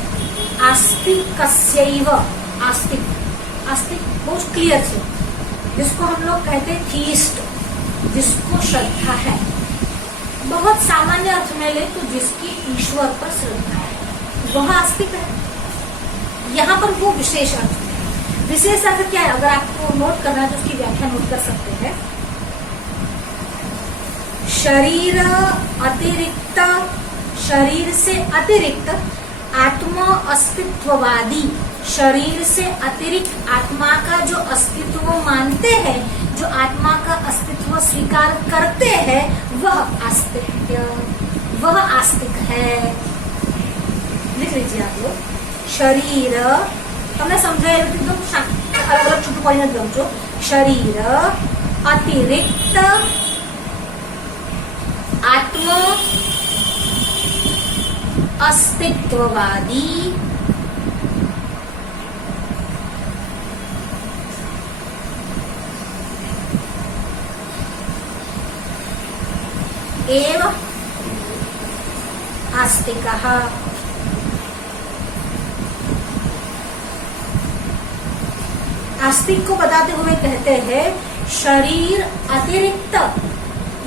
आस्तिकस्यैव, आस्तिक बहुत क्लियर है, जिसको हम लोग कहते हैं थीस्ट, जिसको श्रद्धा है, बहुत सामान्य अर्थ में ले तो जिसकी ईश्वर पर श्रद्धा है वह आस्तिक है। यहाँ पर वो विशेष अर्थ है। विशेष अर्थ क्या है, अगर आपको नोट करना है तो उसकी व्याख्या नोट कर सकते हैं। शरीर अतिरिक्त, शरीर से अतिरिक्त आत्मा अस्तित्ववादी, शरीर से अतिरिक्त आत्मा का जो अस्तित्व मानते हैं, जो आत्मा का अस्तित्व स्वीकार करते हैं, वह आस्तिक है। लिख लीजिए आप लोग। शरीर તમને સમજાય એકદમ अलग अलग છૂટું પાડીને સમજો। શરીર અતિરિક્ત आत्मा अस्तित्ववादी एव आस्तिकः। आस्तिक को बताते हुए कहते हैं शरीर अतिरिक्त,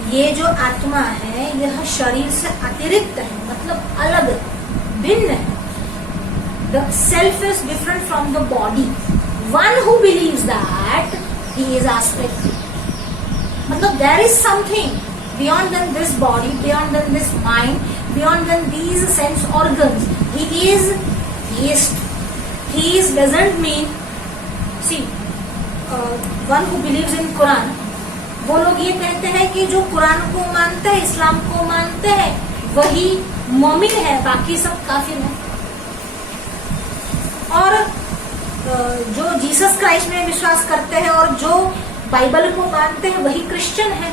ये जो आत्मा है यह शरीर से अतिरिक्त है, मतलब अलग, भिन्न है। The self is different from the body. One who believes that he is aspect, मतलब there is something beyond than this body, beyond than this mind, beyond than these sense organs. He is theist. Theist doesn't mean, see, one who believes in Quran, वो लोग ये कहते हैं कि जो कुरान को मानते हैं, इस्लाम को मानते हैं, वही मोमिन है, बाकी सब काफिर है। और जो जीसस क्राइस्ट में विश्वास करते हैं और जो बाइबल को मानते हैं वही क्रिश्चियन है,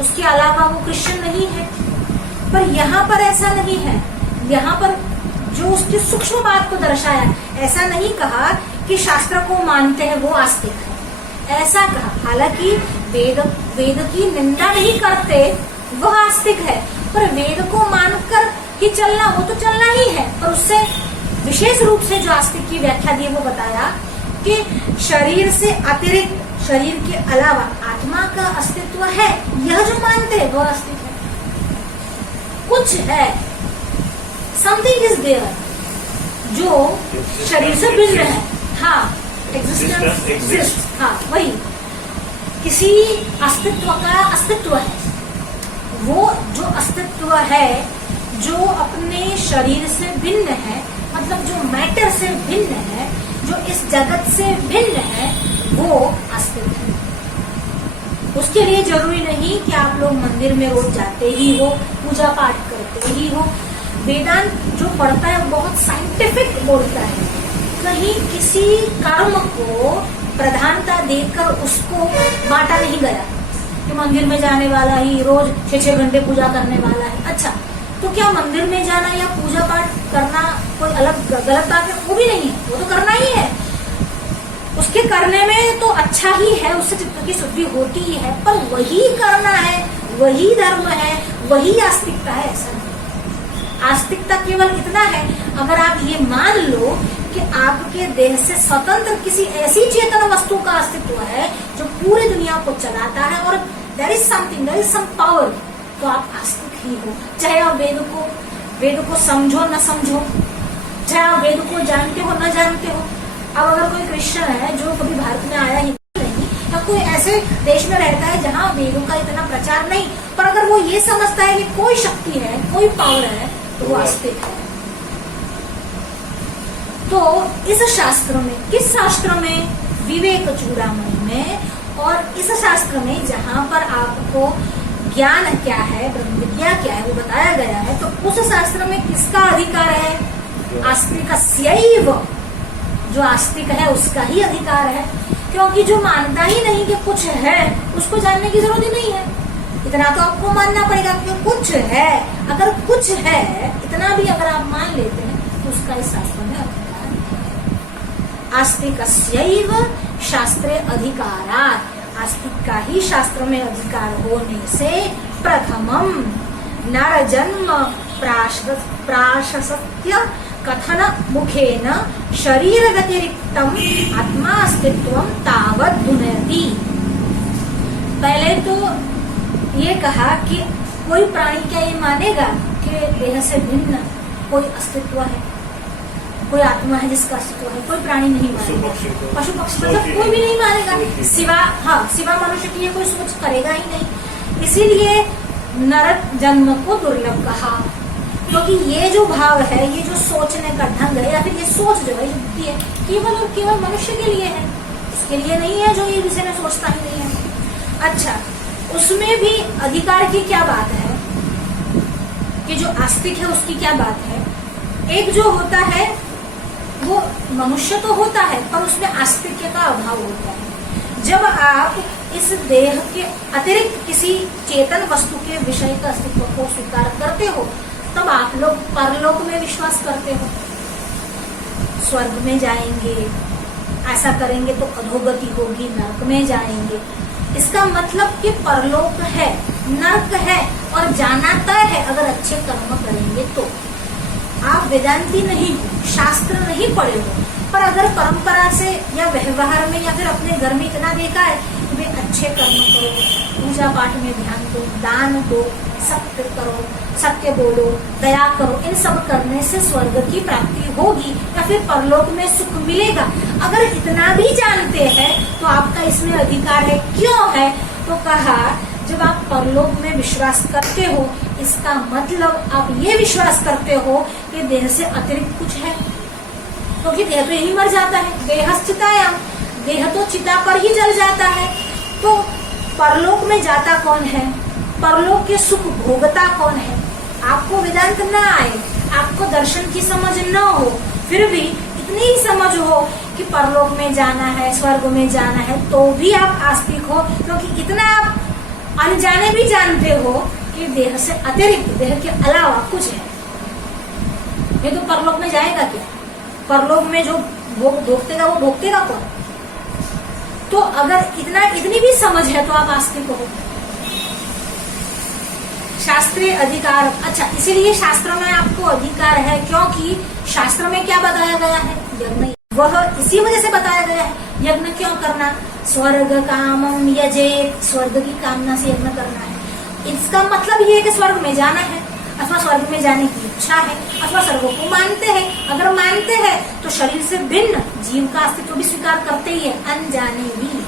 उसके अलावा वो क्रिश्चियन नहीं है। पर यहाँ पर ऐसा नहीं है। यहाँ पर जो उसकी सूक्ष्म बात को दर्शाया, ऐसा नहीं कहा कि शास्त्र को मानते हैं वो आस्तिक है, ऐसा कहा। हालांकि वेद की निंदा नहीं करते वह आस्तिक है, पर वेद को मानकर ही चलना वो तो चलना ही है। पर उससे विशेष रूप से जो आस्तिक की व्याख्या दी वो बताया कि शरीर से अतिरिक्त, शरीर के अलावा आत्मा का अस्तित्व है, यह जो मानते हैं वो आस्तिक है। कुछ है, समथिंग इज देयर जो शरीर से भिन्न है। हाँ, एग्जिस्ट, हाँ वही, किसी अस्तित्व का अस्तित्व है। वो जो अस्तित्व है जो अपने शरीर से भिन्न है, मतलब जो मैटर से भिन्न है, जो इस जगत से भिन्न है, वो अस्तित्व है। उसके लिए जरूरी नहीं कि आप लोग मंदिर में रोज जाते ही हो, पूजा पाठ करते ही हो, वेदांत जो पढ़ता है वो बहुत साइंटिफिक बोलता है, कहीं किसी कर्म को प्रधानता देकर उसको बांटा नहीं गया कि मंदिर में जाने वाला ही रोज 6-6 घंटे पूजा करने वाला है। अच्छा, तो क्या मंदिर में जाना या पूजा पाठ करना कोई अलग गलत बात है? वो भी नहीं है, वो तो करना ही है, उसके करने में तो अच्छा ही है, उससे चित्त की शुद्धि होती ही है, पर वही करना है, वही धर्म है, वही आस्तिकता है, ऐसा नहीं। आस्तिकता केवल इतना है, अगर आप ये मान लो कि आपके देह से स्वतंत्र किसी ऐसी चेतन वस्तु का अस्तित्व है जो पूरी दुनिया को चलाता है और there is something, there is some power, तो आप आस्तिक ही हो। चाहे आप वेद को समझो न समझो, चाहे आप वेद को जानते हो न जानते हो। अब अगर कोई क्रिश्चियन है जो कभी भारत में आया ही नहीं या कोई ऐसे देश में रहता है जहाँ वेदों का इतना प्रचार नहीं, पर अगर वो ये समझता है कि कोई शक्ति है, कोई पावर है, तो वो आस्तिक है। तो इस शास्त्र में, किस शास्त्र में? विवेक चूड़ामणि में। और इस शास्त्र में जहाँ पर आपको ज्ञान क्या है, ब्रह्म विद्या क्या है, वो बताया गया है, तो उस शास्त्र में किसका अधिकार है? आस्तिकस्यैव, जो आस्तिक है उसका ही अधिकार है, क्योंकि जो मानता ही नहीं कि कुछ है उसको जानने की जरूरत ही नहीं है। इतना तो आपको मानना पड़ेगा कि कुछ है, अगर कुछ है इतना भी अगर आप मान लेते हैं तो उसका इस शास्त्र में अधिकार है। आस्तिकस्यैव शास्त्रे अधिकारात्, आस्तिक का ही शास्त्र में अधिकार होने से प्रथमम नर जन्म प्राशस्त्य कथन मुखेन शरीर व्यतिरिक्तम आत्मा अस्तित्वम तावत् दुनयति। पहले तो ये कहा कि कोई प्राणी क्या ये मानेगा कि देह से भिन्न कोई अस्तित्व है, कोई आत्मा है जिसका अस्तित्व है? कोई प्राणी नहीं मानेगा, पशु पक्षी मतलब कोई भी नहीं मानेगा, सिवा मनुष्य की ये कोई सोच करेगा ही नहीं। इसीलिए नर जन्म को दुर्लभ कहा, क्योंकि ये जो भाव है, ये जो सोचने का ढंग है या फिर ये सोच जो है, युक्ति है, केवल और केवल मनुष्य के लिए है, उसके लिए नहीं है जो ये विषय में सोचता ही नहीं है। अच्छा, उसमें भी अधिकार की क्या बात है कि जो आस्तिक है उसकी क्या बात है? एक जो होता है वो मनुष्य तो होता है, पर उसमें आस्तिक्य का अभाव होता है। जब आप इस देह के अतिरिक्त किसी चेतन वस्तु के विषय का अस्तित्व को स्वीकार करते हो, तब आप लोग परलोक में विश्वास करते हो, स्वर्ग में जाएंगे, ऐसा करेंगे तो अधोगति होगी, नरक में जाएंगे। इसका मतलब कि परलोक है, नरक है और जाना तय है अगर अच्छे कर्म करेंगे तो। आप वेदांती नहीं हो, शास्त्र नहीं पढ़े हो, पर अगर परंपरा से या व्यवहार में या फिर अपने घर में इतना देखा है कि वे अच्छे कर्म करो, पूजा पाठ में ध्यान दो, दान दो, सत्य करो, सत्य बोलो, दया करो, इन सब करने से स्वर्ग की प्राप्ति होगी या फिर परलोक में सुख मिलेगा, अगर इतना भी जानते हैं तो आपका इसमें अधिकार है। क्यों है? तो कहा जब आप परलोक में विश्वास करते हो, इसका मतलब आप ये विश्वास करते हो कि देह से अतिरिक्त कुछ है, क्योंकि देह तो यही मर जाता है, देहश्चितायाम, देह तो चिता पर ही जल जाता है। तो परलोक में जाता कौन है? परलोक के सुख भोगता कौन है? आपको वेदांत न आए, आपको दर्शन की समझ न हो, फिर भी इतनी ही समझ हो कि परलोक में जाना है, स्वर्ग में जाना है, तो भी आप आस्तिक हो, क्योंकि इतना आप अनजाने भी जानते हो कि देह से अतिरिक्त, देह के अलावा कुछ है। ये तो परलोक में जाएगा क्या? परलोक में जो भोगतेगा वो भोगतेगा कौन? तो अगर इतनी भी समझ है तो आप आस्तिक हो। शास्त्रीय अधिकार, अच्छा, इसीलिए शास्त्र में आपको अधिकार है, क्योंकि शास्त्र में क्या बताया गया है? यज्ञ, वह इसी वजह से बताया गया है। यज्ञ क्यों करना? स्वर्ग कामम यजेत, स्वर्ग की कामना से यज्ञ करना है। इसका मतलब ये है कि स्वर्ग में जाना है, अथवा स्वर्ग में जाने की इच्छा है, अथवा स्वर्ग को मानते हैं। अगर मानते हैं तो शरीर से भिन्न जीव का अस्तित्व भी स्वीकार करते ही है, अनजाने भी।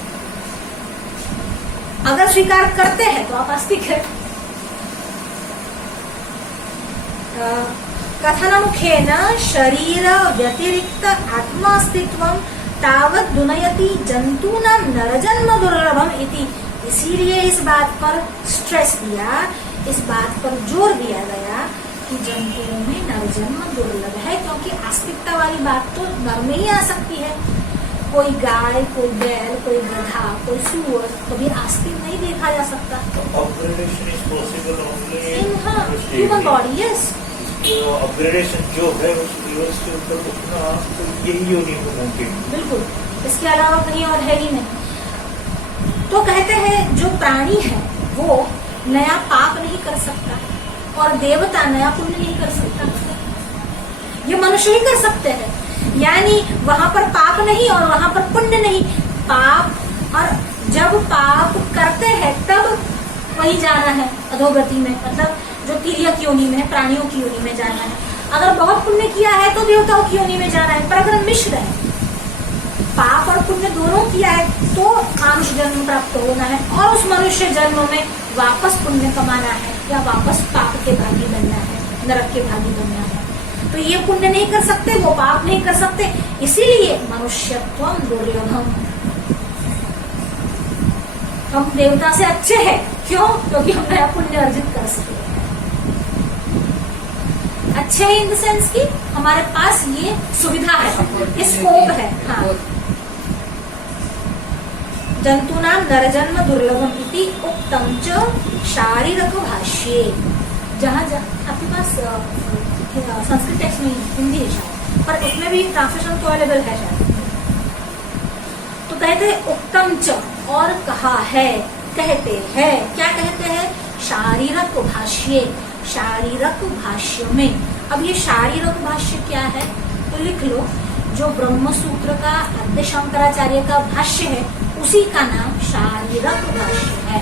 अगर स्वीकार करते हैं तो आप आस्तिक है। कथनमुखेन शरीर व्यतिरिक्त आत्मास्तित्वं तावत् दुनयति जंतूनां नरजन्म दुर्लभम इति। इसीलिए इस बात पर स्ट्रेस दिया, इस बात पर जोर दिया गया कि जंतुओं में नरजन्म दुर्लभ है, क्योंकि आस्तिकता वाली बात तो नर में ही आ सकती है। कोई गाय, कोई बैल, कोई गधा, कोई सुअर कभी आस्तिक नहीं देखा जा सकता। Upgradation is possible only in human body, yes. Upgradation जो है उस दिवस के ऊपर उठना तो यही योनि को मुमकिन। बिल्कुल, इसके अलावा कहीं और है ही नहीं। तो कहते हैं जो प्राणी है वो नया पाप नहीं कर सकता और देवता नया पुण्य नहीं कर सकता, ये मनुष्य ही कर सकते हैं। यानी वहां पर पाप नहीं और वहां पर पुण्य नहीं, पाप, और जब पाप करते हैं तब वही जाना है अधोगति में, मतलब जो तिर्यक योनि में है, प्राणियों की योनि में जाना है। अगर बहुत पुण्य किया है तो देवताओं की योनि में जाना है। पर अगर मिश्र है, पाप और पुण्य दोनों किया है, तो मानुष जन्म प्राप्त होना है और उस मनुष्य जन्म में वापस पुण्य कमाना है या वापस पाप के भागी बनना है, नरक के भागी बनना है। तो ये पुण्य नहीं कर सकते, वो पाप नहीं कर सकते, इसीलिए मनुष्यत्वम दुर्लभम। हम देवता से अच्छे हैं, क्यों? क्योंकि हम नया पुण्य अर्जित कर सके। अच्छे इन द सेंस कि हमारे पास ये सुविधा है, ये स्कोप है। हाँ, जंतूनाम नरजन्म दुर्लभम इति उक्तम च शारीरक भाष्ये। जहाँ आपके पास संस्कृत टेक्स्ट में हिंदी है शायद, पर उसमें भी ट्रांसलेशन तो अवेलेबल है शायद। तो कहते हैं उक्तम च, और कहा है, कहते हैं, क्या कहते हैं? शारीरक भाष्ये, शारीरक भाष्य में। अब ये शारीरक भाष्य क्या है तो लिख लो, जो ब्रह्म सूत्र का आद्य शंकराचार्य का भाष्य है उसी का नाम शारीरक भाष्य है।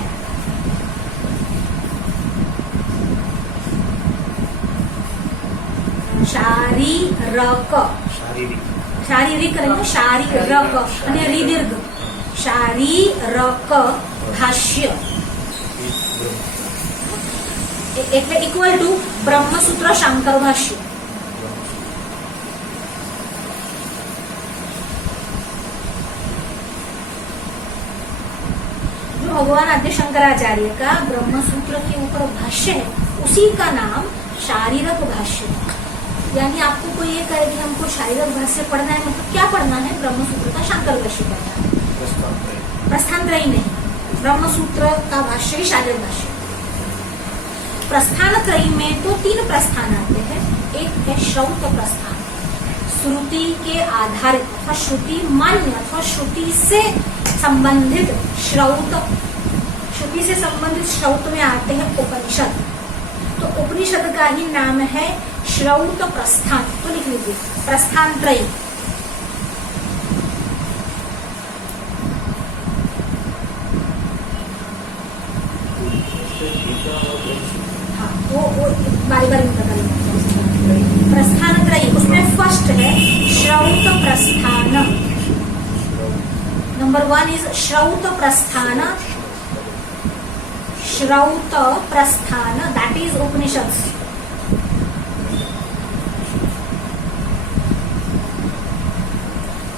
शारीरक, शारीरिक नहीं, शारीरक आणि रीदीर्घ, शारीरक भाष्य એટલે इक्वल टू ब्रह्मसूत्र शंकर भाष्य। जो भगवान आद्य शंकराचार्य का ब्रह्मसूत्र के ऊपर भाष्य है उसी का नाम शारीरक भाष्य है। यानी आपको कोई ये कहे कि हमको शारीरक भाष्य पढ़ना है, मतलब क्या पढ़ना है? ब्रह्मसूत्र का शंकर भाष्य पढ़ना है, प्रस्थानत्रयी नहीं, ब्रह्मसूत्र का भाष्य ही शारीरक भाष्य। प्रस्थानत्रयी में तो 3 प्रस्थान आते हैं। एक है श्रौत प्रस्थान, श्रुति के आधारित अथवा श्रुति मान्य अथवा श्रुति से संबंधित श्रौत, श्रुति से संबंधित श्रौत में आते हैं उपनिषद। तो उपनिषद का ही नाम है श्रौत प्रस्थान। तो लिख लीजिए प्रस्थानत्रयी। हाँ, वो बारी बारी बताइए। प्रस्थानत्रयी, उसमें फर्स्ट है श्रौत प्रस्थान। नंबर 1 इज श्रौत प्रस्थान। श्रौत प्रस्थान, दैट इज उपनिषद।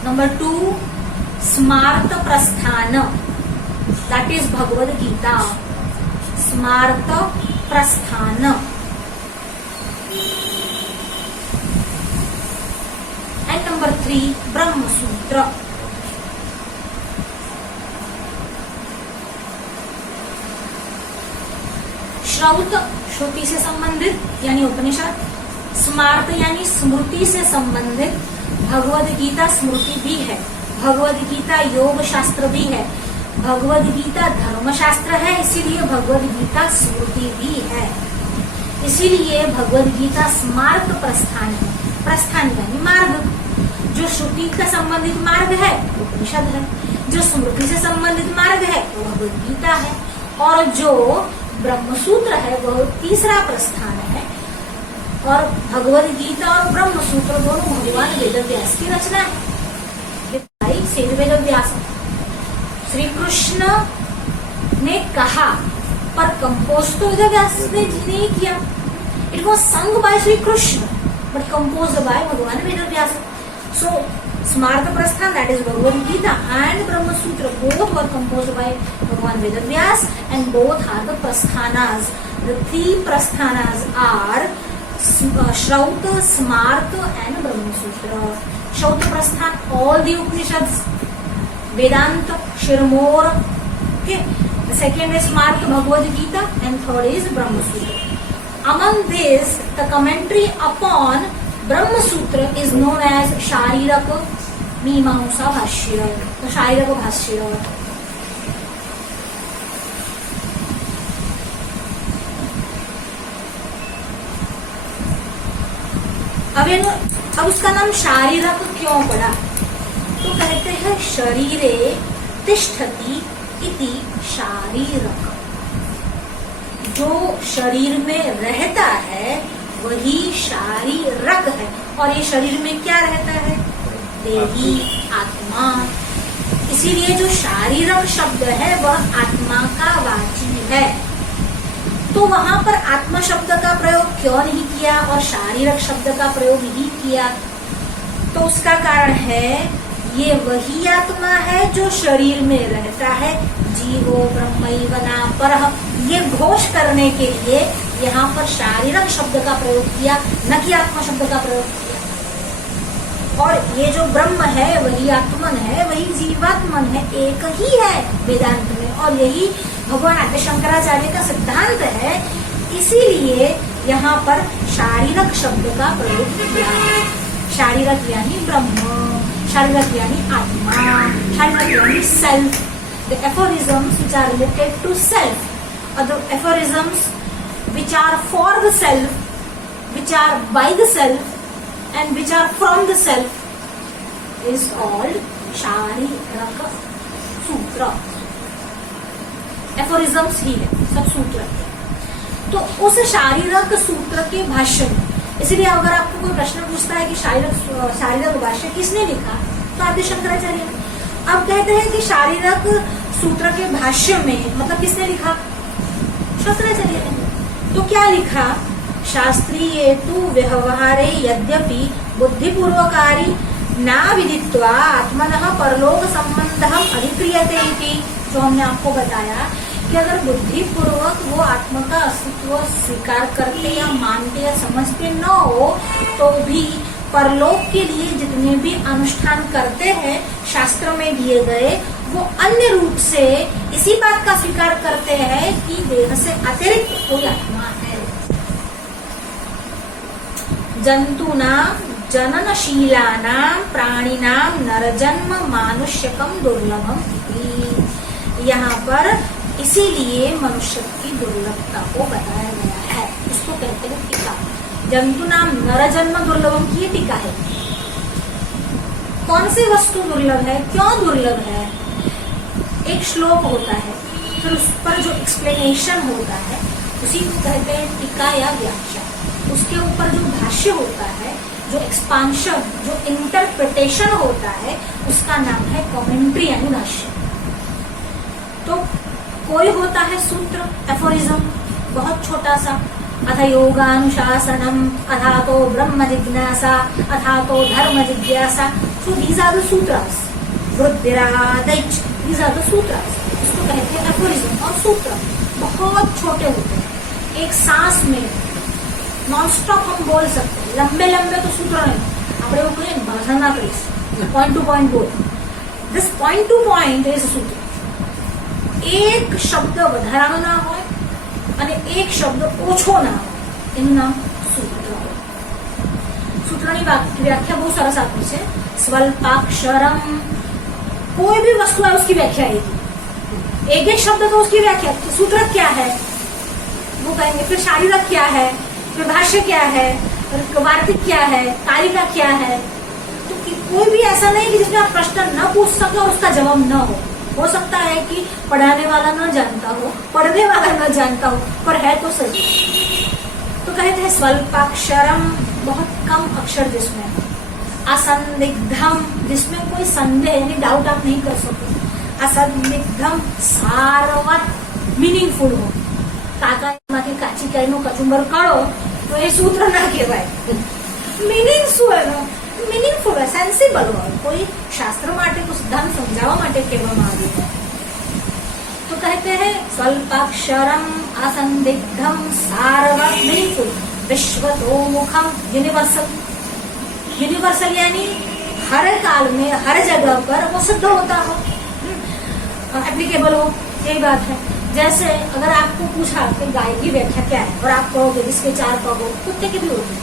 नंबर 2 स्मार्त प्रस्थान, दैट इज भगवद गीता। स्मार्त प्रस्थान। And number 3 Brahmasutra. श्रौत श्रुति से संबंधित यानी उपनिषद, स्मार्त यानी स्मृति से संबंधित, भगवद गीता स्मृति भी है, भगवद गीता योग शास्त्र भी है, भगवद गीता धर्मशास्त्र है, इसीलिए भगवद गीता स्मृति भी है। इसीलिए भगवद गीता स्मार्त प्रस्थान है। प्रस्थान यानी मार्ग। जो श्रुति का संबंधित मार्ग है उपनिषद है, जो स्मृति से संबंधित मार्ग है वो भगवद गीता है, और जो ब्रह्मसूत्र है वह तीसरा प्रस्थान है। और भगवद गीता और ब्रह्मसूत्र दोनों भगवान वेदव्यास की रचना है। वेदव्यास श्री कृष्ण ने कहा, पर कंपोज तो वेदव्यास ने नहीं किया। It was sung by Shri Krishna but composed by भगवान वेदव्यास। सो स्मार्त प्रस्थान, that is Bhagavad Gita, and Brahmasutra, both were composed by Bhagavan Vedavyas, and both are the prasthanas. The 3 prasthanas are Shrauta, Smarta and Brahmasutra. Shrauta prasthana, all the Upanishads, Vedanta, Shirmor. Okay. The second is Smarta Bhagavad Gita and third is Brahma Sutra. Among these, the commentary upon Brahma Sutra is known as Shariraka Mimamsa Bhashya. The Shariraka Bhashya. अब उसका नाम शारीरक क्यों पड़ा? तो कहते हैं शरीरे तिष्ठति इति शारीरक. जो शरीर में रहता है वही शारीरक है. और ये शरीर में क्या रहता है? देही, आत्मा. इसीलिए जो शारीरक शब्द है वह आत्मा का वाची है. तो वहां पर आत्मा शब्द का प्रयोग क्यों नहीं किया और शारीरक शब्द का प्रयोग ही किया? तो उसका कारण है ये वही आत्मा है जो शरीर में रहता है. जीवो ब्रह्मैवना परः, ये घोष करने के लिए यहाँ पर शारीरक शब्द का प्रयोग किया, न कि आत्मा शब्द का प्रयोग किया. और ये जो ब्रह्म है वही आत्मन है, वही जीवात्मन है, एक ही है वेदांत में. और यही भगवान आद्य शंकराचार्य का सिद्धांत है. इसीलिए यहाँ पर शारीरक शब्द का प्रयोग किया. शारीरक यानी ब्रह्म, शारीरक यानी आत्मा, शारीरक यानी self. The aphorisms which are related to self, or the aphorisms which are for the self, which are by the self, and which are from the self, is called Shariraka Sutra. Aphorisms ही है, सब सूत्र है. तो उस शारीरक सूत्र के भाष्य में, इसलिए अगर आपको कोई प्रश्न पूछता है कि शारीरक भाष्य किसने लिखा, तो आद्य शंकराचार्य ने. अब कहते हैं कि शारीरक सूत्र के भाष्य में मतलब किसने लिखा? शंकराचार्य ने. तो क्या लिखा? शास्त्रीय तु व्यवहारे यद्यपि बुद्धिपूर्वकारी ना विदित्वा आत्मनः परलोक संबंधम् अधिक्रियते इति. जो हमने आपको बताया कि अगर बुद्धि पूर्वक वो आत्मा का अस्तित्व स्वीकार करते या मानते या समझते न हो तो भी परलोक के लिए जितने भी अनुष्ठान करते हैं शास्त्र में दिए गए, वो अन्य रूप से इसी बात का स्वीकार करते हैं कि देह से अतिरिक्त कोई आत्मा है. जंतूनां जननशीलानां प्राणिनां नरजन्म मानुष्यकम दुर्लभम इति. यहाँ पर इसीलिए मनुष्य की दुर्लभता को बताया गया है. इसको कहते हैं टीका. जंतुनाम नरजन्म दुर्लभम की टीका है. कौन सी वस्तु दुर्लभ है, क्यों दुर्लभ है? एक श्लोक होता है, फिर उस पर जो एक्सप्लेनेशन होता है उसी को कहते हैं टीका या व्याख्या. उसके ऊपर जो भाष्य होता है, जो एक्सपांशन, जो इंटरप्रिटेशन होता है, उसका नाम है कमेंट्री यानी भाष्य. तो कोई होता है सूत्र, एफोरिज्म, बहुत छोटा सा. अथ योगानुशासनम, अथा तो ब्रह्म जिज्ञासा, अथा तो धर्म जिज्ञासा. So these are the sutras. वृद्धिरादैच, दीज आर द सूत्रस. इसको कहते हैं एफोरिज्म. और सूत्र बहुत छोटे होते हैं, एक सांस में नॉन स्टॉप हम बोल सकते हैं. लंबे लंबे तो सूत्र नहीं, આપણે એવું કહીએ ભાષાના કરીશ, પોઈન્ટ ટુ પોઈન્ટ બોલ. This point to point is सूत्र. એક શબ્દ વધારાનો ના હોય અને એક શબ્દ ઓછો ના હોય, એનું નામ સૂત્ર હોય. સૂત્રની વ્યાખ્યા બહુ સરસ આપી છે. स्वल्पाक्षरम, कोई भी वस्तु है उसकी व्याख्या आएगी. एक एक शब्द तो उसकी व्याख्या. तो सूत्र क्या है वो कहेंगे. फिर शारीरक क्या है, फिर भाष्य क्या है, फिर वार्तिक क्या है, कारिका क्या है. तो कोई भी ऐसा नहीं कि जिसमें आप प्रश्न न पूछ सके और उसका जवाब न हो सकता है कि पढ़ाने वाला न जानता हो, पढ़ने वाला न जानता हो, पर है तो सही. तो कहते हैं स्वल्पाक्षरम, बहुत कम अक्षर जिसमें. असंदिग्धम, जिसमें कोई संदेह यानी डाउट आप नहीं कर सकते. असंदिग्धम, सारवत, मीनिंगफुल हो. કાકામાંથી કાચી કાઈનું કચુંબર કાઢો તો એ સૂત્ર ના કહેવાય. મીનિંગ શું એનો? મીનિંગફુલ હોય, સેન્સિબલ હોય. કોઈ શાસ્ત્ર માટે કોઈ સિદ્ધાંત સમજાવવા માટે કહેવામાં આવ્યું હોય. तो कहते हैं स्वल्पाक्षरम असंदिग्धम सारवत, मीनिंगफुल. विश्वतोमुखम, यूनिवर्सल। यूनिवर्सल यानी हर काल में हर जगह पर वो सिद्ध होता हो, एप्लीकेबल हो, यही बात है। जैसे अगर आपको पूछा कि गाय की व्याख्या क्या है और आप कहोगे जिसके 4 पग हो, कुत्ते के भी होते हैं,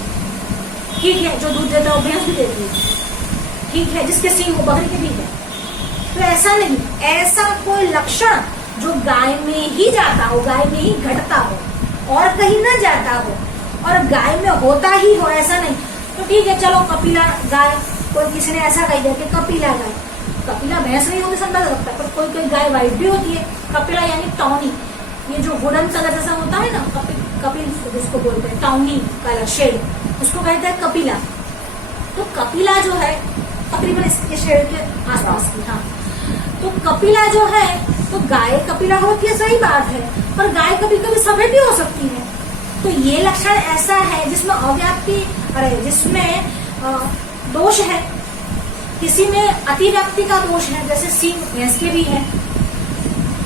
ठीक है, जो दूध देता है भैंस भी देती है, ठीक है, जिसके सींग हो बकरी के भी है। तो ऐसा नहीं, ऐसा कोई लक्षण जो गाय में ही जाता हो, गाय में ही घटता हो और कहीं ना जाता हो और गाय में होता ही हो, ऐसा नहीं। तो ठीक है, चलो कपिला गाय, कोई किसी ने ऐसा कह दिया कि कपिला गाय, कपिला भैंस नहीं होती समझा सकता, पर कोई कोई गाय वाइट भी होती है। कपिला यानी टॉनी, ये जो वुडन कलर जैसा होता है ना, कपिल जिसको बोलते हैं, टॉनी कलर शेड, उसको कहते हैं कपिला। तो कपिला जो है तकरीबन इसके शेड के आसपास की, हाँ, तो कपिला जो है तो गाय कपिला होती है, सही बात है, पर गाय कभी कभी सफेद भी हो सकती है। तो ये लक्षण ऐसा है जिसमें अव्याप्ति, जिसमें दोष है, किसी में अतिव्याप्ति का दोष है, जैसे सींग भैंस के भी है,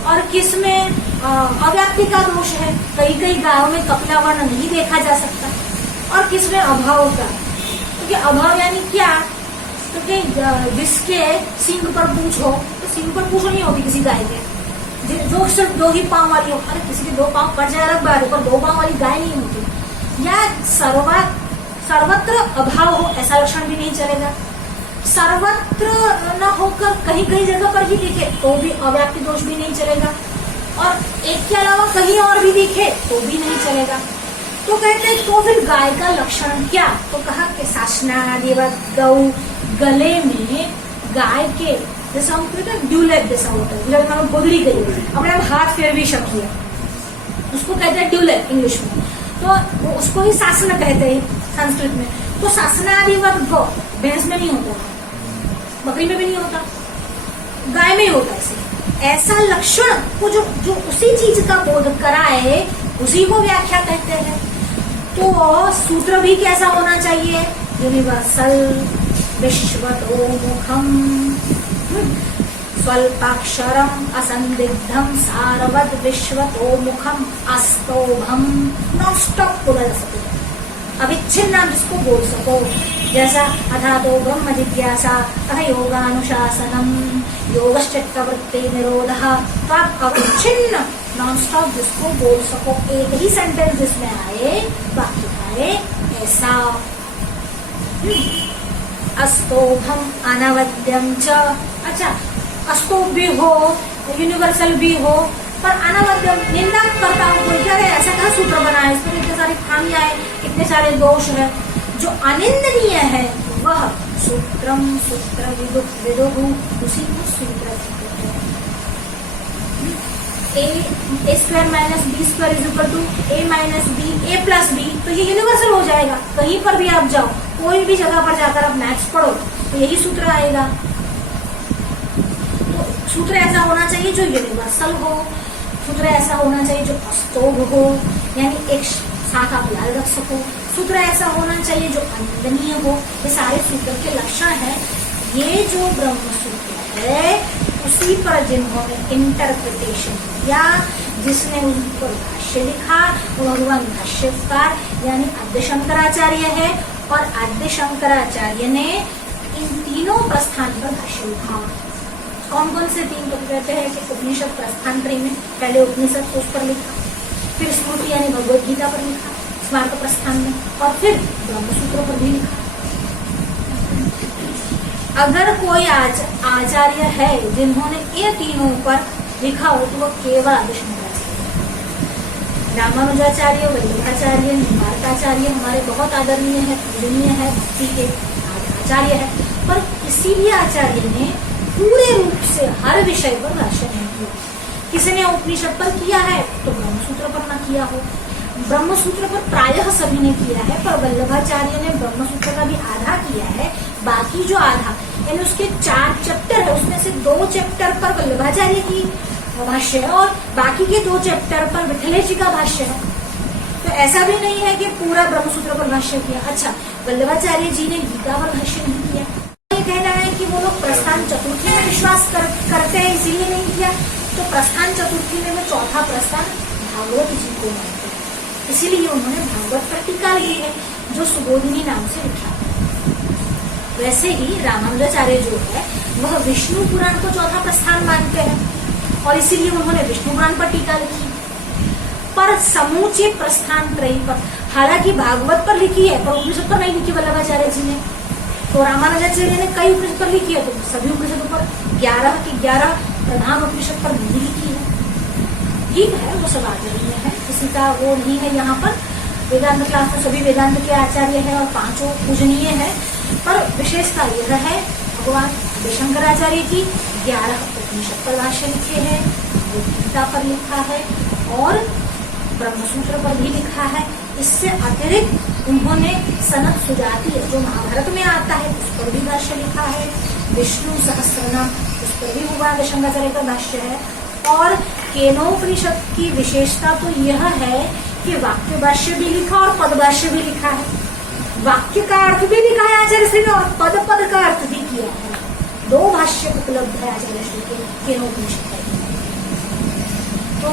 और किसमें अव्याप्ति का दोष है, कई कई गायों में कपिला वर्ण नहीं देखा जा सकता, और किसमें अभाव का। क्योंकि अभाव यानी क्या, क्योंकि जिसके सींग पर पूंछ हो, तो सींग पर पूंछ नहीं होती किसी गाय के, जो सिर्फ 2 ही पांव वाली हो, अरे किसी के 2 पांव कट जाए अलग बात है, पर 2 पांव वाली गाय नहीं होती। या सर्वत्र अभाव हो, ऐसा लक्षण भी नहीं चलेगा। सर्वत्र न होकर कहीं कहीं जगह पर ही दिखे तो भी अव्याप्ति दोष भी नहीं चलेगा, और एक के अलावा कहीं और भी दिखे तो भी नहीं चलेगा। तो कहते तो फिर गाय का लक्षण क्या, तो कहा कि शासनादिवत गौ, गले में गाय के जैसा हम कहते हैं ड्यूलेट जैसा होता है, जब हम बगड़ी गई अपने हम हाथ फेर भी शक्ति है, उसको कहते हैं ड्यूलेट इंग्लिश में, तो उसको ही शासन कहते हैं संस्कृत में। तो शासनादिवत गौ भैंस में नहीं होता, बकरी में भी नहीं होता, गाय में ही होता है। ऐसा लक्षण को जो उसी चीज का बोध कराए उसी को व्याख्या कहते हैं। तो सूत्र भी कैसा होना चाहिए, यूनिवर्सल, विश्वतोमुखम, स्वल्पाक्षरम असंदिग्धम सारवत विश्वतोमुखम अस्तोभम, नॉन स्टॉप बोला जा सके, अविच्छिन्न नाम जिसको बोल सको, जैसा अथा तो ब्रह्म जिज्ञासा, अथ योगानुशासनम, योगश्चित्तवृत्ति निरोधः, तो आप अविच्छिन्न नॉन स्टॉप जिसको बोल सको, एक ही सेंटेंस जिसमें आए बाकी आए, ऐसा। अस्तोभम अनवद्यम च, अच्छा अस्तोभ भी हो, यूनिवर्सल भी हो, पर अनवद्यम निंदा करता हूँ कोई, क्या है ऐसा कहा सूत्र बना है, इसमें इतने सारी खामियां है, इतने सारे दोष है, जो अनिंदनीय है वह सूत्रम, सूत्र विदुः, उसी को सूत्र कहते हैं। a square minus B square is equal to a minus B, a plus B, तो ये यूनिवर्सल हो जाएगा। कहीं पर भी आप जाओ, कोई भी जगह पर जाकर आप मैथ्स पढ़ो तो यही सूत्र आएगा। तो सूत्र ऐसा होना चाहिए जो यूनिवर्सल हो, सूत्र ऐसा होना चाहिए जो अस्तोभ हो, यानी एक साथ आप याद रख सको, सूत्र ऐसा होना चाहिए जो अनिंदनीय हो। ये सारे सूत्र के लक्षण है। ये जो ब्रह्म सूत्र है उसी पर जिन्होंने इंटरप्रिटेशन किया, जिसने उन पर भाष्य लिखा, वो भगवान भाष्यकार यानी आद्य शंकराचार्य है, और आद्य शंकराचार्य ने इन तीनों प्रस्थान पर भाष्य लिखा। कौन कौन से 3 तो कहते हैं कि उपनिषद प्रस्थान त्रय में पहले उपनिषद उस पर लिखा, फिर स्मृति यानी भगवद गीता पर लिखा स्मार्त प्रस्थान में, और फिर ब्रह्मसूत्रों पर भी लिखा। अगर कोई आचार्य है जिन्होंने ये तीनों पर लिखा हो तो वो केवल आद्य शंकराचार्य। रामानुजाचार्य, वल्लभाचार्य, निम्बार्काचार्य हमारे बहुत आदरणीय है, पूजनीय है, भक्ति के आचार्य है, पर किसी भी आचार्य ने पूरे रूप से हर विषय पर भाष्य नहीं किया। किसी ने उपनिषद पर किया है तो ब्रह्मसूत्र पर न किया हो, ब्रह्मसूत्र पर प्रायः सभी ने किया है, पर वल्लभाचार्य ने ब्रह्मसूत्र का भी आधा किया है, बाकी जो आधा यानी उसके 4 चैप्टर है, उसमें से 2 चैप्टर पर वल्लभाचार्य की भाष्य है और बाकी के 2 चैप्टर पर विठलेश जी का भाष्य है। तो ऐसा भी नहीं है कि पूरा ब्रह्मसूत्र पर भाष्य किया। अच्छा, वल्लभाचार्य जी ने गीता पर भाष्य नहीं किया। ये कहना है कि वो लोग प्रस्थान चतुर्थी में विश्वास करते हैं इसीलिए नहीं किया, तो प्रस्थान चतुर्थी में वो चौथा प्रस्थान भागवत जी को मानते हैं। इसीलिए उन्होंने भागवत पर टीका ली है, जो सुबोधिनी नाम से लिखा है। वैसे ही रामानुजाचार्य जो है वह विष्णु पुराण को चौथा प्रस्थान मानते हैं और इसीलिए उन्होंने विष्णु पुराण पर टीका लिखी। पर समूचे प्रस्थान त्रयी पर, हालांकि भागवत पर लिखी है पर उपनिषद पर नहीं लिखी वल्लभाचार्य जी ने। तो रामानुजाचार्य ने कई उपनिषद पर लिखी है, तो सभी उपनिषदों पर 11 की 11 प्रधान उपनिषद पर नहीं लिखी है। ठीक है, वो सब आचार्य है, किसी का वो नहीं है। यहाँ पर वेदांत क्लास में सभी वेदांत के आचार्य है और 5 पूजनीय है, पर विशेषता यह है भगवान शंकराचार्य की 11 उपनिषद पर भाष्य लिखे हैं, गीता पर लिखा है और ब्रह्मसूत्र पर भी लिखा है। इससे अतिरिक्त उन्होंने सनत सुजाति जो महाभारत में आता है उस पर भी भाष्य लिखा है, विष्णु सहस्रनाम उस पर भी भगवान शंकराचार्य का भाष्य है। और केनोपनिषद की विशेषता तो यह है कि वाक्य भाष्य भी लिखा और पद भाष्य भी लिखा है। वाक्य का अर्थ भी लिखा है आचार्य श्री ने और पद पद का अर्थ भी किया है। 2 भाष्य उपलब्ध है आचार्य श्री के केनोपनिषद में। तो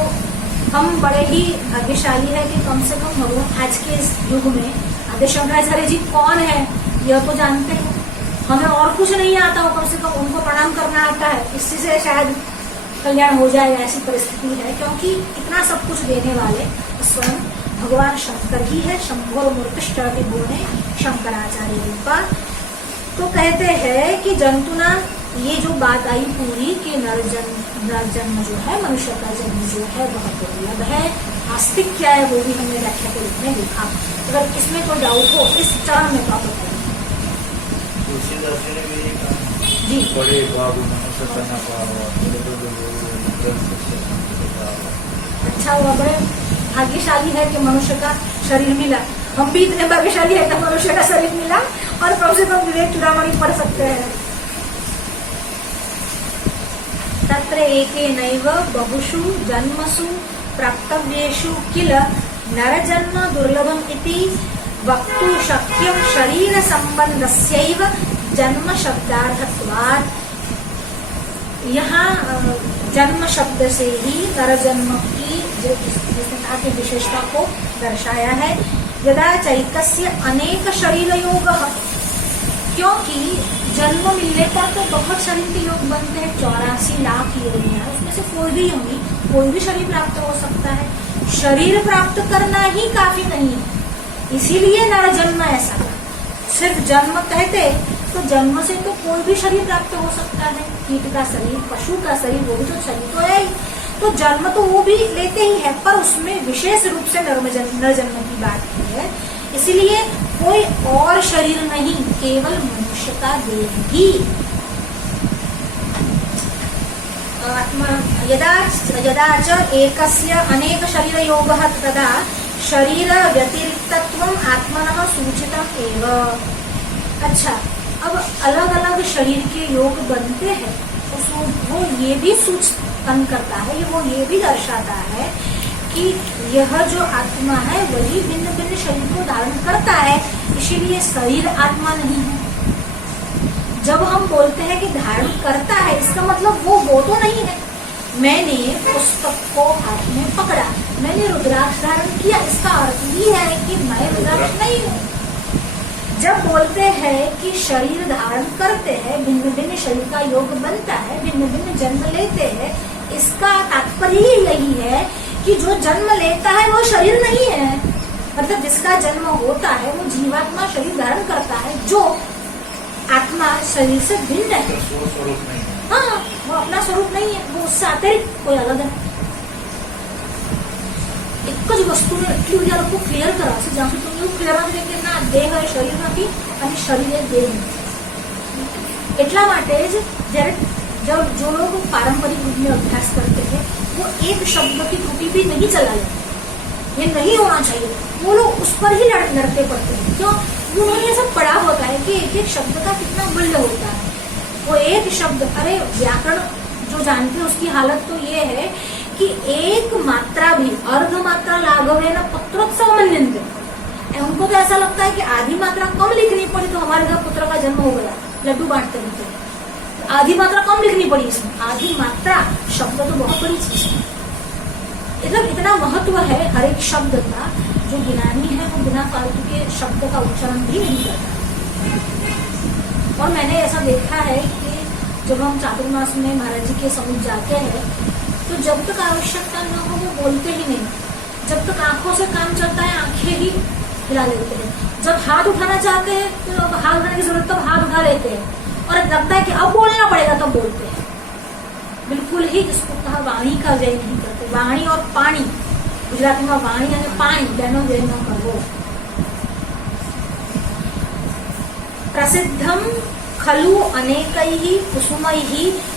हम बड़े ही भाग्यशाली है कि कम से कम भगवान आज के इस युग में आदि शंकराचार्य जी कौन है यह तो जानते हैं। हमें और कुछ नहीं आता हो, कम से कम उनको प्रणाम करना आता है, इसी से शायद कल्याण हो जाए, ऐसी परिस्थिति है। क्योंकि इतना सब कुछ देने वाले स्वयं भगवान शंकर ही है। शंभो मूर्तिष्ठति भुवने शंकराचार्य रूपा। तो कहते हैं कि जंतुना, ये जो बात आई पूरी कि नर जन्म जो है, मनुष्य का जन्म जो है वह दुर्लभ है। आस्तिक क्या है वो भी हमने व्याख्या के रूप में देखा। अगर इसमें कोई डाउट हो इस चरण में तो बताइए। जी बड़े बाबू अच्छा हुआ, बड़े भाग्यशाली है कि मनुष्य का शरीर मिला। हम भी इतने भाग्यशाली है कि मनुष्य का शरीर मिला और कम से कम विवेक चूड़ामणि पढ़ सकते हैं। तत्र एकेनैव बहुषु जन्मसु प्राप्तव्येषु किल नरजन्म दुर्लभम इति वक्तुं शक्यं शरीर संबंधस्यैव जन्म शब्दार्थत्वात्। यहाँ जन्म शब्द से ही नरजन्म की जो विशेषता को दर्शाया है। यदा चैकस्य अनेक शरीर योग, क्योंकि जन्म मिलने पर तो बहुत शरीर के योग बनते हैं, 84 लाख योनियां, उसमें से कोई भी योनि कोई भी शरीर प्राप्त हो सकता है। शरीर प्राप्त करना ही काफी नहीं है, इसीलिए नर जन्म ऐसा है। सिर्फ जन्म कहते तो जन्म से तो कोई भी शरीर प्राप्त हो सकता है, कीट का शरीर, पशु का शरीर, वो भी तो शरीर तो है ही। तो जन्म तो वो भी लेते ही है, पर उसमें विशेष रूप से नर जन्म की बात है। इसीलिए कोई और शरीर नहीं, केवल मनुष्य का देह ही। यदा च एकस्य अनेक शरीर योगः तदा शरीर व्यतिरिक्तत्वम् आत्मनः सूचितम् एव। अच्छा, अब अलग अलग शरीर के योग बनते हैं, तो वो ये भी सूचन करता है, वो ये भी दर्शाता है कि यह जो आत्मा है वही भिन्न भिन्न शरीर को धारण करता है, इसीलिए शरीर आत्मा नहीं है। जब हम बोलते हैं कि धारण करता है, इसका मतलब वो तो नहीं है। मैंने पुस्तक को हाथ में पकड़ा, मैंने रुद्राक्ष धारण किया, इसका अर्थ ही है कि मैं रुद्राक्ष नहीं हूँ। जब बोलते हैं कि शरीर धारण करते हैं, भिन्न भिन्न शरीर का योग बनता है, भिन्न भिन्न जन्म लेते हैं, इसका तात्पर्य यही है कि जो जन्म लेता है वो शरीर नहीं है। मतलब जिसका जन्म होता है वो जीवात्मा शरीर धारण करता है, जो आत्मा शरीर से भिन्न है। स्वरूप नहीं है। हाँ, वो अपना स्वरूप नहीं है, वो उससे अतिरिक्त कोई अलग है। एक ज वस्तु ने એટલી બધી આ લોકો ક્લિયર કરાવશે જ્યાં સુધી તમે એવું ક્લિયર નથી કે ના દેહ એ શરીર નથી અને શરીર એ દેહ નથી। એટલા માટે જ જ્યારે जब जो लोग पारंपरिक रूप में अभ्यास करते हैं वो एक शब्द की त्रुटि भी नहीं चला लेते, ये नहीं होना चाहिए, वो लोग उस पर ही लड़ते पड़ते हैं। क्यों? उन्होंने ऐसा पढ़ा होता है कि एक एक शब्द का कितना मूल्य होता है। वो एक शब्द, अरे व्याकरण जो जानते हैं उसकी हालत तो ये है कि एक मात्रा भी अर्ध मात्रा लाघवे न पुत्रोत्सव मन्यन्ते। उनको तो ऐसा लगता है कि आधी मात्रा कम लिखनी पड़ी तो हमारे घर पुत्र का जन्म हो गया, लड्डू बांटते रहते। आधी मात्रा कम लिखनी पड़ी इसमें, आधी मात्रा शब्द तो बहुत बड़ी चीज है। इतना महत्व है हर एक शब्द का जो ज्ञानी है वो बिना फालतू के शब्द का उच्चारण भी नहीं करता। और मैंने ऐसा देखा है कि जब हम चातुर्मास में महाराज जी के समीप जाते हैं तो जब तक आवश्यकता न हो वो बोलते ही नहीं। जब तक आंखों से काम चलता है आंखें ही हिला लेते हैं। जब हाथ उठाना चाहते हैं तो हाथ उठाने की जरूरत तब हाथ उठा लेते हैं, और लगता है कि अब बोलना पड़ेगा तब बोलते हैं। बिल्कुल ही जिसको कहा वाणी का व्यय नहीं करते। वाणी और पानी, गुजराती में वाणी यानी पानी, बहनों व्यय न करो। प्रसिद्धम खलु अनेकैः कुसुमैः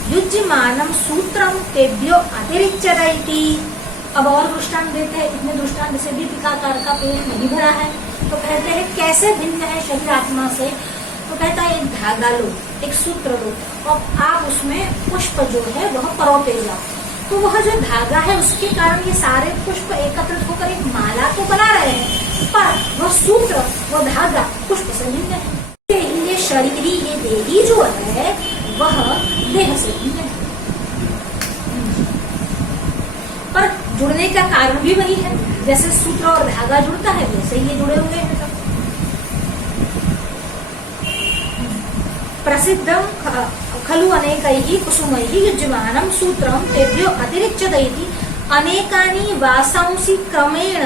युज्यमानं सूत्रम तेभ्यो अतिरिच्यते। अब और दृष्टांत देते हैं। इतने दृष्टांत से भी टीकाकार का पेट नहीं भरा है। तो कहते हैं कैसे भिन्न है शरीर आत्मा से। तो कहता है एक धागा लो, एक सूत्र लो, और आप उसमें पुष्प जो है वह परोते जाओ। तो वह जो धागा है उसके कारण ये सारे पुष्प एकत्रित होकर एक माला तो बना रहे हैं, पर वह सूत्र, वह धागा पुष्प से भिन्न है। ये शरीरी, ये देही जो है वह देह से भिन्न है, पर जुड़ने का कारण भी वही है। जैसे सूत्र और धागा जुड़ता है वैसे ये जुड़े हुए हैं सब। प्रसिद्धम खलु अनेकैः कुसुमैः युज्यमानं सूत्रम तेभ्यो अतिरिच्यते। अनेकानि वासांसि क्रमेण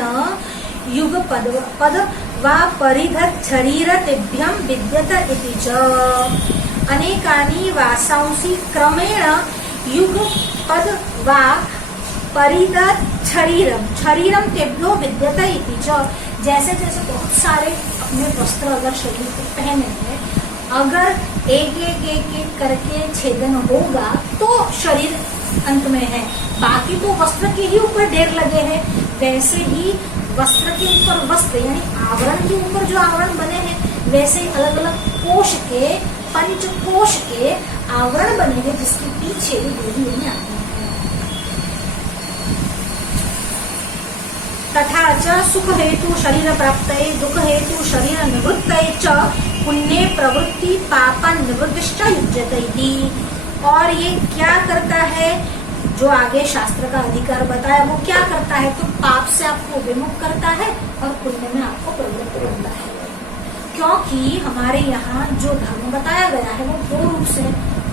युगपद वा परिधत् शरीर तेभ्यं विद्यत इति च। अनेकानि वासांसि क्रमेण युगपद वा परिधत् शरीरम तेभ्यो विद्यत इति च। जैसे जैसे बहुत सारे अपने वस्त्र अगर शरीर को पहने हैं, अगर एक एक करके छेदन होगा तो शरीर अंत में है, बाकी तो वस्त्र के ही ऊपर ढेर लगे हैं। वैसे ही वस्त्र के ऊपर वस्त्र यानी आवरण के ऊपर जो आवरण बने हैं, वैसे ही अलग अलग कोश के, पंच कोश के आवरण बने हैं जिसके पीछे देवी नहीं आते हैं। तथा च सुख हेतु शरीर प्राप्तये दुख हेतु शरीर निवृत्तये च पुण्य प्रवृत्ति पापा निवृत्तिश्च युज्यते। और ये क्या करता है, जो आगे शास्त्र का अधिकार बताया वो क्या करता है, तो पाप से आपको विमुख करता है और पुण्य में आपको प्रवृत्त करता है। क्योंकि हमारे यहाँ जो धर्म बताया गया है वो दो रूप से,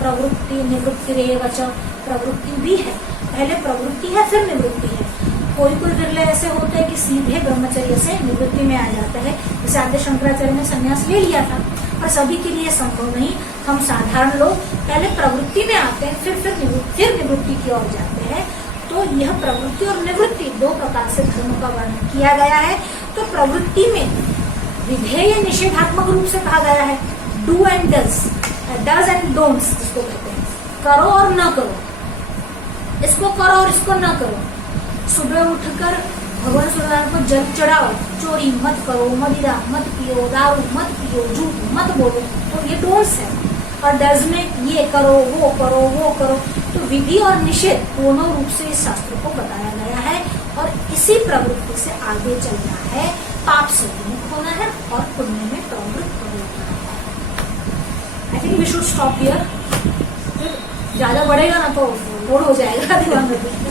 प्रवृत्ति निवृत्ति रेव च। प्रवृत्ति भी है, पहले प्रवृत्ति है फिर निवृत्ति है। कोई कोई विरले ऐसे होते हैं कि सीधे ब्रह्मचर्य से निवृत्ति में आ जाते हैं। जैसे आद्य शंकराचार्य ने संन्यास ले लिया था, पर सभी के लिए संभव नहीं। हम साधारण लोग पहले प्रवृत्ति में आते हैं, फिर निवृत्ति की ओर जाते हैं। तो यह प्रवृत्ति और निवृत्ति दो प्रकार से धर्म का वर्णन किया गया है। तो प्रवृत्ति में विधेय निषेधात्मक रूप से कहा गया है, do and does and don'ts जिसको कहते हैं, करो और न करो, इसको करो और इसको न करो। सुबह उठकर भगवान सूर्यनारायण को जल चढ़ाओ, चोरी मत करो, मदिरा मत पियो, दारू मत पियो, झूठ मत बोलो, तो ये डोंट्स है। और डज में ये करो वो करो वो करो। तो विधि और निषेध दोनों रूप से इस शास्त्र को बताया गया है, और इसी प्रवृत्ति से आगे चलना है, पाप से विमुख होना है और पुण्य में प्रवृत्त होना है। I think we should stop here. ज्यादा बढ़ेगा ना तो बोर हो जाएगा दिमाग में।